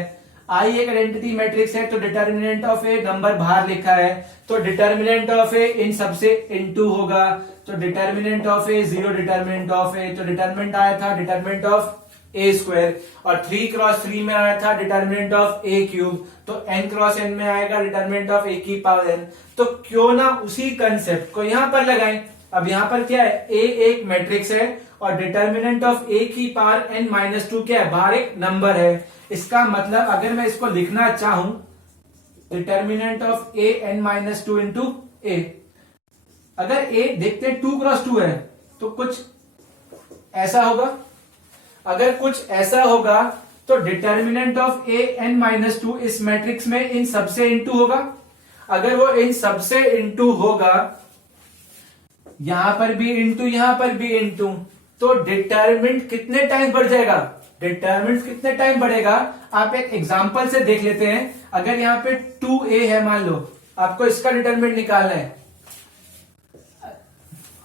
आई एक आइडेंटिटी मैट्रिक्स है, तो डिटर्मिनेंट ऑफ ए नंबर बाहर लिखा है, तो डिटर्मिनेंट ऑफ ए इन सबसे इनटू होगा, तो determinant of A 0, determinant of A, तो डिटर्मिनेंट आया था डिटर्मिनेंट ऑफ ए स्क्वायर, और 3 क्रॉस 3 में आया था डिटर्मिनेंट ऑफ ए क्यूब, तो n क्रॉस n में आएगा डिटर्मिनेंट ऑफ ए की पावर n। तो क्यों ना उसी कंसेप्ट को यहां पर लगाएं। अब यहां पर क्या है, a एक मैट्रिक्स है और डिटर्मिनेंट ऑफ ए की पावर n माइनस 2 क्या है, बाहर एक नंबर है। इसका मतलब अगर मैं इसको लिखना चाहूं, determinant of A n minus 2 into A, अगर a देखते 2 क्रॉस 2 है तो कुछ ऐसा होगा, अगर कुछ ऐसा होगा तो determinant of A n minus 2 इस मैट्रिक्स में इन सबसे इनटू होगा। अगर वो इन सबसे इनटू होगा, यहां पर भी इनटू, यहां पर भी इनटू, तो डिटर्मिनेंट कितने टाइम बढ़ जाएगा, डिटर्मिनेंट कितने टाइम बढ़ेगा, आप एक एग्जांपल से देख लेते हैं। अगर यहां पे 2a है, मान लो आपको इसका डिटर्मिनेंट निकालना है,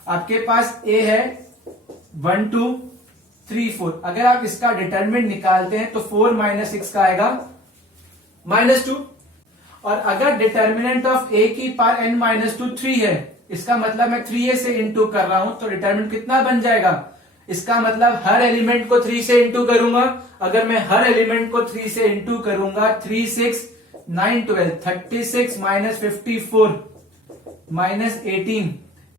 आपके पास a है 1 2 3 4, अगर आप इसका डिटर्मिनेंट निकालते हैं तो 4 माइनस 6 का आएगा -2, और अगर डिटर्मिनेंट ऑफ a की पावर n माइनस 2 3 है, इसका मतलब मैं 3a से इंटू कर रहा हूं, तो डिटर्मिनेंट कितना बन जाएगा, इसका मतलब हर एलिमेंट को 3 से इंटू करूंगा। अगर मैं हर एलिमेंट को 3 से इंटू करूंगा, 3 6 9 12 36 माइनस 54 माइनस 18,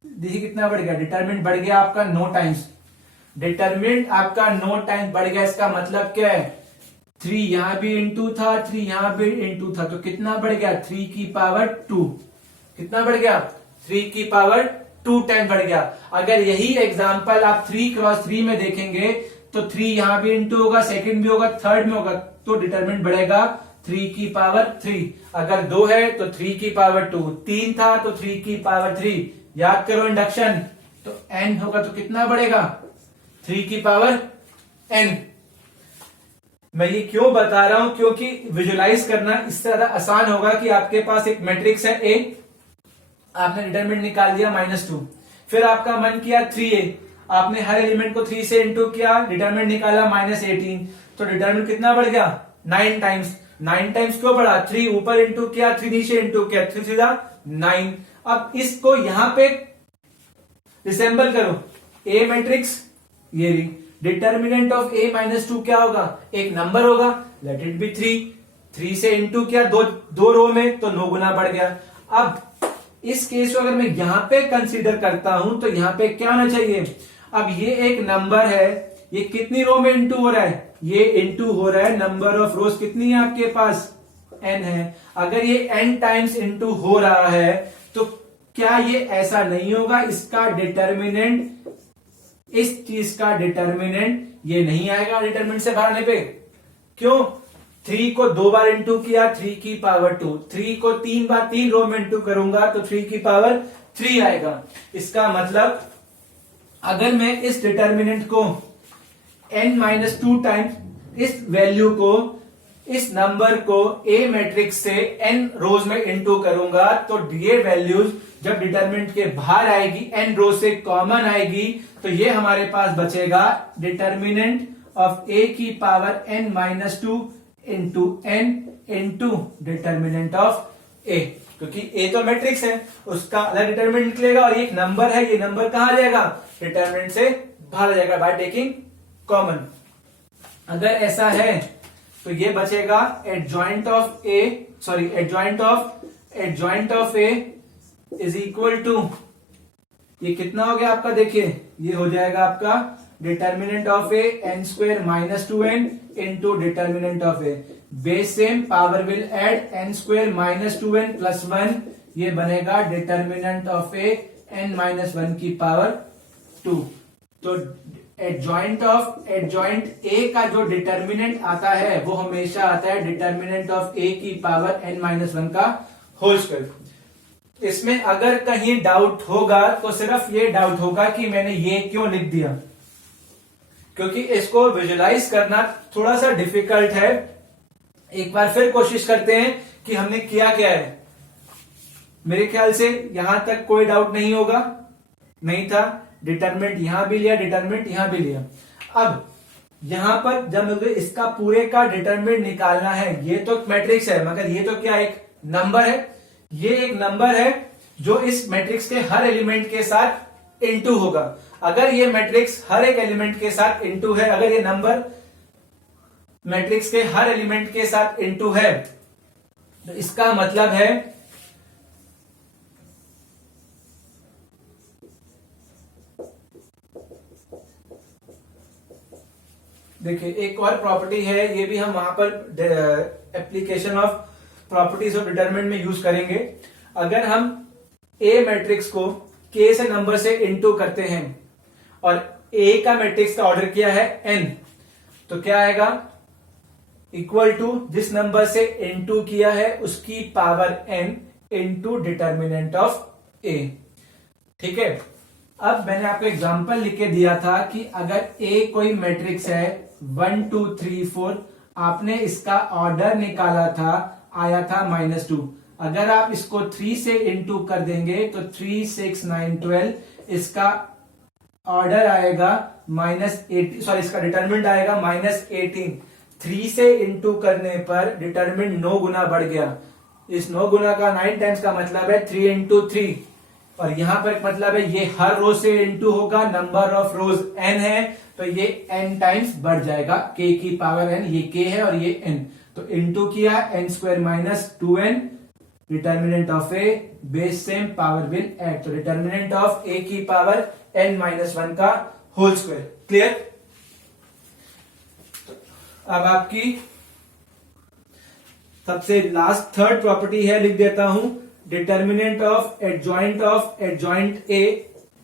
देखिए कितना बढ़ गया, डिटर्मिनेंट बढ़ गया आपका 9 टाइम्स, डिटर्मिनेंट आपका 9 टाइम बढ़ गया। इसका मतलब क्या है, 3 यहां भी इंटू था, 3 यहां भी इंटू था, तो कितना बढ़ गया, 3 की पावर 2, कितना बढ़ गया, 3 की पावर 2 टाइम बढ़ गया। अगर यही एग्जांपल आप 3 क्रॉस 3 में देखेंगे तो 3 यहां भी इंटू होगा, सेकंड भी होगा, थर्ड में होगा, तो डिटर्मिनेंट बढ़ेगा 3 की पावर 3। अगर 2 है तो 3 की पावर 2, 3 था तो 3 की पावर 3, याद करो इंडक्शन, तो n होगा तो कितना बढ़ेगा, 3 की पावर n। मैं ये क्यों बता रहा हूं, क्योंकि विजुलाइज करना इससे ज्यादा आसान होगा कि आपके पास एक मैट्रिक्स है A, आपने डिटरमिनेंट निकाल दिया -2, फिर आपका मन किया 3a, आपने हर एलिमेंट को 3 से इंटू किया, डिटरमिनेंट निकाला -18, तो डिटरमिनेंट कितना बढ़ गया, 9 टाइम्स। 9 टाइम्स क्यों बढ़ा, 3 ऊपर इंटू किया, 3 नीचे इंटू किया, 3 सीधा 9। अब इसको यहां पे रिसेंबल करो, A मैट्रिक्स, ये भी डिटर्मिनेंट ऑफ a माइनस 2 क्या होगा, एक नंबर होगा, लेट इट बी 3 से इंटू किया दो रो में, तो 9 गुना बढ़ गया। अब इस केस को अगर मैं यहां पे कंसीडर करता हूं तो यहां पे क्या होना चाहिए, अब ये एक नंबर है, ये कितनी रो में इंटू हो रहा है, ये इंटू हो रहा है, नंबर ऑफ रोज कितनी है आपके पास, n है। अगर ये n टाइम्स इंटू हो रहा है तो क्या ये ऐसा नहीं होगा, इसका डिटर्मिनेंट, इस चीज का डिटर्मिनेंट ये नहीं आएगा डिटर्मिनेंट से बाहर आने पे, क्यों, 3 को 2 बार इंटू किया, 3 की पावर 2, 3 को 3 बार 3 रो में इंटू करूंगा तो 3 की पावर 3 आएगा। इसका मतलब अगर मैं इस डिटर्मिनेंट को n-2 टाइम्स इस वैल्यू को, इस नंबर को A मैट्रिक्स से n रोज में इंटू करूंगा तो ये वैल्यूज जब डिटर्मिनेंट के बाहर आएगी, n रोज से कॉमन आएगी, तो ये हमारे पास बचेगा डिटर्मिनेंट ऑफ A की power n-2 into n into determinant of A, क्योंकि A तो मैट्रिक्स है, उसका अलग डिटर्मिनेंट निकलेगा, और ये एक नंबर है, ये नंबर कहां जाएगा, डिटर्मिनेंट से बाहर जाएगा बाय टेकिंग कॉमन। अगर ऐसा है तो ये बचेगा adjoint of A, sorry adjoint of A is equal to, ये कितना हो गया आपका, देखिए ये हो जाएगा आपका determinant of A n² - 2n into determinant of A, base same, power will add, n² - 2n + 1, ये बनेगा डिटर्मिनेंट ऑफ A n-1 की पावर 2। तो एडजॉइंट A का जो डिटर्मिनेंट आता है वो हमेशा आता है डिटर्मिनेंट ऑफ A की पावर n-1 का होल स्क्वायर। इसमें अगर कहीं डाउट होगा तो सिर्फ ये डाउट होगा कि मैंने ये क्यों लिख दिया, क्योंकि इसको विजुलाइज करना थोड़ा सा डिफिकल्ट है। एक बार फिर कोशिश करते हैं कि हमने किया क्या है। मेरे ख्याल से यहां तक कोई डाउट नहीं होगा, नहीं था, डिटरमिनेंट यहां भी लिया, डिटरमिनेंट यहां भी लिया। अब यहां पर जब मुझे इसका पूरे का डिटरमिनेंट निकालना है, ये तो मैट्रिक्स है मगर ये तो क्या एक नंबर है, ये एक नंबर है जो इस मैट्रिक्स के हर एलिमेंट के साथ इनटू होगा। अगर ये मैट्रिक्स हर एक एलिमेंट के साथ इनटू है, अगर ये नंबर मैट्रिक्स के हर एलिमेंट के साथ इनटू है, तो इसका मतलब है देखिए एक और प्रॉपर्टी है, ये भी हम वहां पर application of properties of determinant में यूज करेंगे। अगर हम ए मैट्रिक्स को के से नंबर से इनटू करते हैं और ए का मैट्रिक्स का ऑर्डर किया है एन, तो क्या आएगा इक्वल टू जिस नंबर से इनटू किया है उसकी power n into determinant of A. ठीक है, अब मैंने आपको एग्जांपल लिख के दिया था कि अगर ए कोई मैट्रिक्स है 1 2 3 4, आपने इसका ऑर्डर निकाला था, आया था -2। अगर आप इसको 3 से इनटू कर देंगे तो 3 6 9 12, इसका ऑर्डर आएगा -8, सॉरी इसका डिटरमिनेंट आएगा -18। 3 से इनटू करने पर डिटरमिनेंट 9 गुना बढ़ गया। इस 9 गुना का 9 टाइम्स का मतलब है 3 इंटू 3, और यहां पर एक मतलब है ये हर रो से इनटू होगा, नंबर ऑफ रोज n है तो ये n टाइम्स बढ़ जाएगा, k की पावर n, ये k है और ये n, तो इनटू किया n² - 2n, determinant of a base same power will add, तो डिटरमिनेंट ऑफ a की पावर n-1 का होल स्क्वायर। क्लियर? अब आपकी सबसे लास्ट थर्ड प्रॉपर्टी है, लिख देता हूं, determinant of adjoint A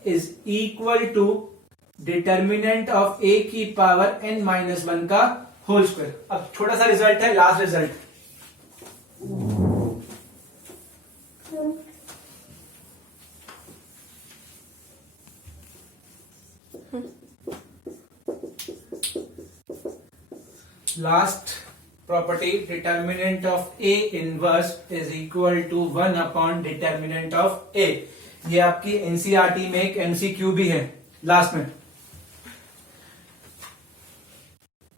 is equal to determinant of A की पावर n-1 का होल स्क्वायर। अब छोटा सा रिजल्ट है, last result. Last property, determinant of A inverse is equal to 1 upon determinant of A. ये आपकी एनसीईआरटी में एक एमसीक्यू भी है लास्ट में।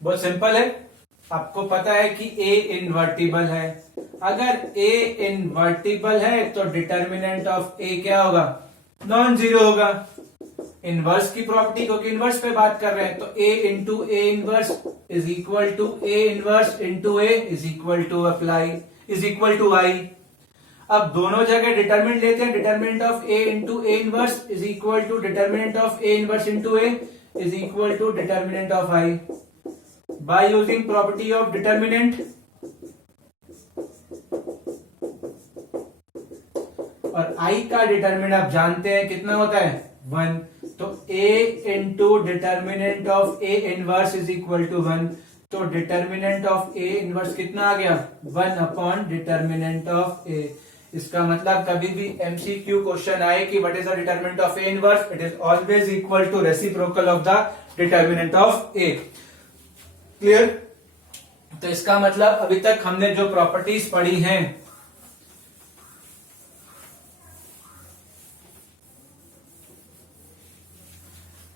बहुत सिंपल है, आपको पता है कि ए इनवर्टिबल है। अगर ए इनवर्टिबल है तो डिटरमिनेंट ऑफ ए क्या होगा? नॉन जीरो होगा। इनवर्स की प्रॉपर्टी, क्योंकि इनवर्स पे बात कर रहे हैं, तो a into A inverse is equal to A inverse into A is equal to apply is equal to I. अब दोनों जगह डिटरमिनेंट लेते हैं, determinant of a into A inverse is equal to determinant of A inverse into A is equal to determinant of I by using property of determinant. और i का डिटरमिनेंट आप जानते हैं कितना होता है? 1। तो a इंटू determinant of a inverse is equal to 1, तो डिटरमिनेंट ऑफ a इनवर्स कितना आ गया? 1 अपॉन डिटरमिनेंट ऑफ a। इसका मतलब कभी भी एमसीक्यू क्वेश्चन आए कि what is the determinant of a inverse, it is always equal to reciprocal of the determinant of a। Clear? तो इसका मतलब अभी तक हमने जो प्रॉपर्टीज पढ़ी हैं,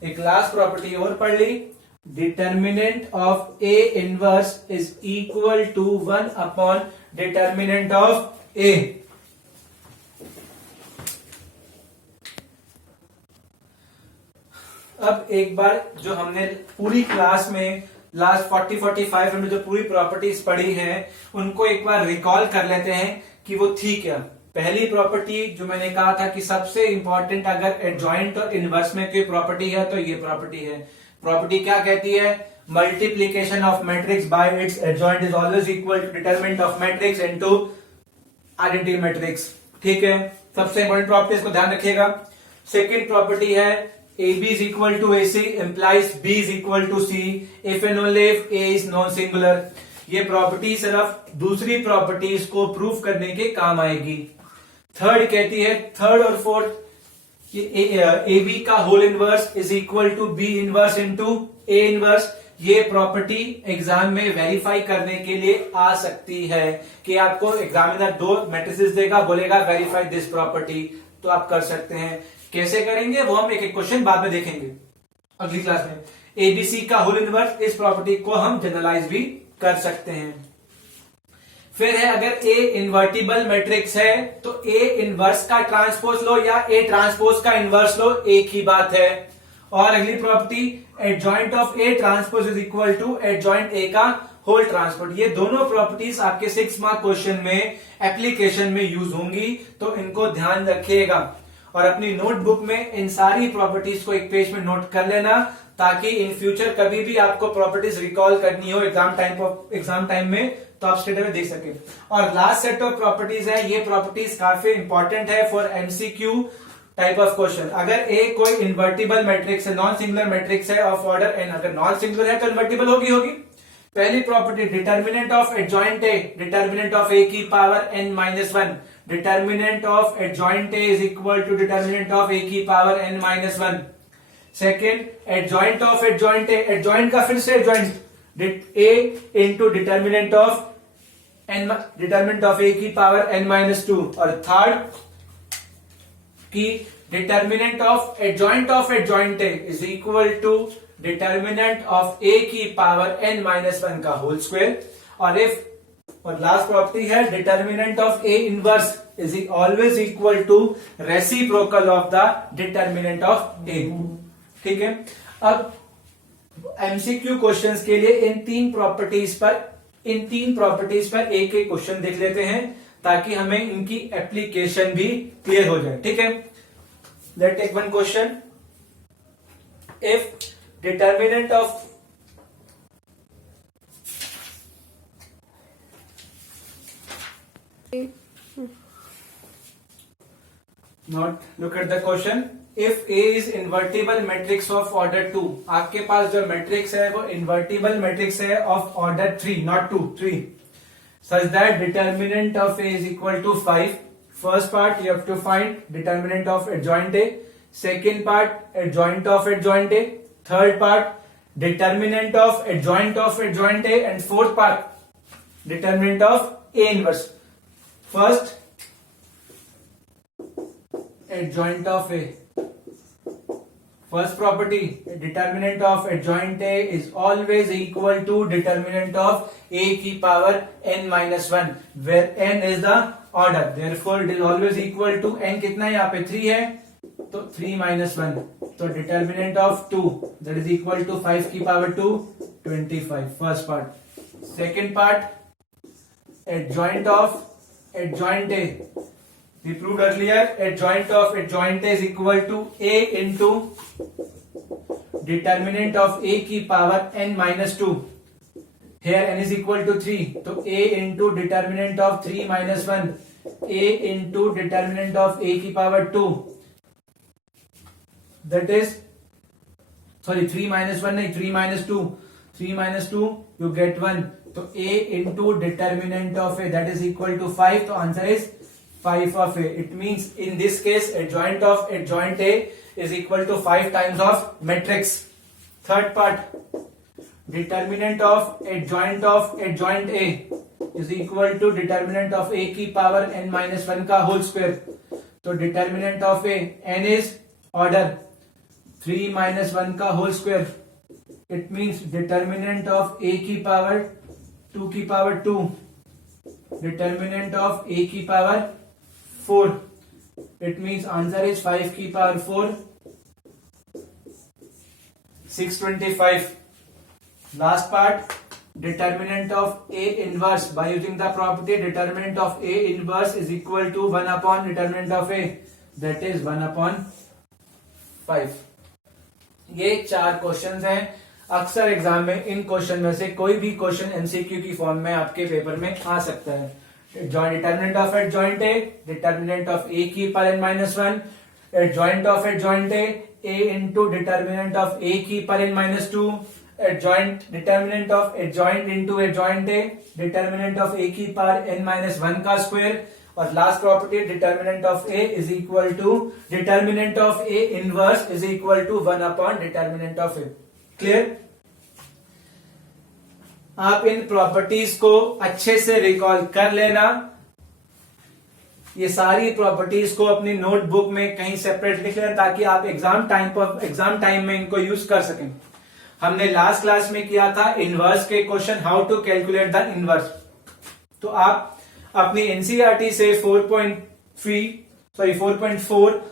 एक लास्ट प्रॉपर्टी और पढ़ ली, determinant of A inverse is equal to 1 upon determinant of A. अब एक बार जो हमने पूरी क्लास में लास्ट 40-45 में जो पूरी प्रॉपर्टीज पढ़ी हैं उनको एक बार रिकॉल कर लेते हैं कि वो थी क्या। पहली प्रॉपर्टी जो मैंने कहा था कि सबसे इंपॉर्टेंट अगर एडजॉइंट और इनवर्स में कोई प्रॉपर्टी है तो ये प्रॉपर्टी है। प्रॉपर्टी क्या कहती है? Multiplication of matrix by its adjoint is always equal to determinant of matrix into identity matrix. ठीक है, सबसे इंपॉर्टेंट प्रॉपर्टी, इसको ध्यान रखिएगा। सेकेंड प्रॉपर्टी है AB is equal to AC implies B is equal to C if and only if A is non-singular। ये प्रॉपर्टी सिर्फ दूसरी प्रॉपर्टीज को प्रूव करने के काम आएगी। थर्ड कहती है, थर्ड और फोर्थ, ए बी का whole inverse is equal to B inverse into A inverse. ये प्रॉपर्टी एग्जाम में वेरीफाई करने के लिए आ सकती है कि आपको एग्जामिनर दो मैट्रिसेस देगा, बोलेगा वेरीफाई दिस प्रॉपर्टी, तो आप कर सकते हैं। कैसे करेंगे वो हम एक एक क्वेश्चन बाद में देखेंगे। अगली क्लास में एबीसी का होल इनवर्स, इस प्रॉपर्टी को हम जनरलाइज भी कर सकते हैं। फिर है अगर ए इन्वर्टिबल मैट्रिक्स है तो ए इनवर्स का ट्रांसपोज लो या ए ट्रांसपोज का इनवर्स लो, एक ही बात है। और अगली property adjoint of A transpose is equal to adjoint A का होल ट्रांसपोज। ये दोनों प्रॉपर्टीज आपके 6 मार्क क्वेश्चन में एप्लीकेशन में यूज होंगी, तो इनको ध्यान रखिएगा और अपनी नोटबुक में इन सारी प्रॉपर्टीज को एक पेज में नोट कर लेना, ताकि इन फ्यूचर कभी भी आपको प्रॉपर्टीज रिकॉल करनी हो एग्जाम टाइम में तो आप स्ट्रेट अवे देख सके। और लास्ट सेट ऑफ प्रॉपर्टीज है, ये प्रॉपर्टीज काफी इंपॉर्टेंट है for MCQ type of question. अगर ए कोई इन्वर्टिबल मैट्रिक्स है, नॉन सिंगुलर मैट्रिक्स है ऑफ ऑर्डर एन, अगर नॉन सिंगुलर है तो इन्वर्टिबल होगी। पहली property determinant of adjoint A, determinant of A की power n minus one, determinant of adjoint A is equal to determinant of A की power n minus one. Second adjoint of adjoint A, adjoint का फिर से adjoint A into determinant of A की पावर n माइनस टू। और थर्ड की determinant of adjoint A is equal to determinant of A की पावर n माइनस वन का होल स्क्वायर। और लास्ट प्रॉपर्टी है determinant of A inverse is always equal to reciprocal of the determinant of A. ठीक है, अब एमसीक्यू क्वेश्चंस के लिए इन तीन प्रॉपर्टीज पर एक एक क्वेश्चन देख लेते हैं, ताकि हमें इनकी एप्लीकेशन भी क्लियर हो जाए। ठीक है, let take one question. If determinant of not look at the question. If A is invertible matrix of order 2, आपके पास जो मैट्रिक्स है वो इन्वर्टिबल मैट्रिक्स है of order 3, not 2, 3, such that determinant of A is equal to 5. First part you have to find determinant of adjoint A, second part adjoint of adjoint A, third part determinant of adjoint A, and fourth part determinant of A inverse. First adjoint of A. First property, determinant of adjoint A is always equal to determinant of A की power n minus one, where n is the order, therefore it is always equal to n कितना है यहाँ पे 3 है तो 3 minus वन, तो determinant of 2 that is equal to 5 की power 2, 25. First part. Second part, adjoint of adjoint A. We proved earlier adjoint of adjoint A is equal to A into determinant of A की power n minus 2. Here n is equal to 3, तो A into determinant of 3 minus 1, A into determinant of A की power 2, that is, sorry 3 minus 1 नहीं 3 minus 2, 3 minus 2 you get 1, तो A into determinant of A that is equal to 5, तो answer is 5 of A. It means in this case adjoint of adjoint A is equal to 5 times of matrix. Third part, determinant of adjoint A is equal to determinant of A की power n minus 1 का whole square. तो determinant of A n is order 3 minus 1 का whole square. It means determinant of A की power 2 की power 2, determinant of A की power 4. It means answer is 5 की power 4, 625. Last part, determinant of A inverse by using the property determinant of A inverse is equal to 1 upon determinant of A, that is 1 upon 5. ये 4 क्वेश्चंस हैं। अक्सर एग्जाम में इन क्वेश्चन में से कोई भी क्वेश्चन एमसीक्यू की फॉर्म में आपके पेपर में आ सकता है। Determinant of adjoint A, determinant of A की power n minus one, adjoint of adjoint A into determinant of A की power n minus two, adjoint determinant of adjoint into adjoint A, determinant of A की पावर n माइनस वन का स्क्वायर, और last property determinant of A is equal to determinant of A inverse is equal to 1 upon determinant of A. Clear? आप इन प्रॉपर्टीज को अच्छे से रिकॉल कर लेना। ये सारी प्रॉपर्टीज को अपनी नोटबुक में कहीं सेपरेट लिख लें ताकि आप एग्जाम टाइम में इनको यूज कर सकें। हमने लास्ट क्लास में किया था इनवर्स के question, how to calculate the inverse. तो आप अपनी एनसीईआरटी से 4.4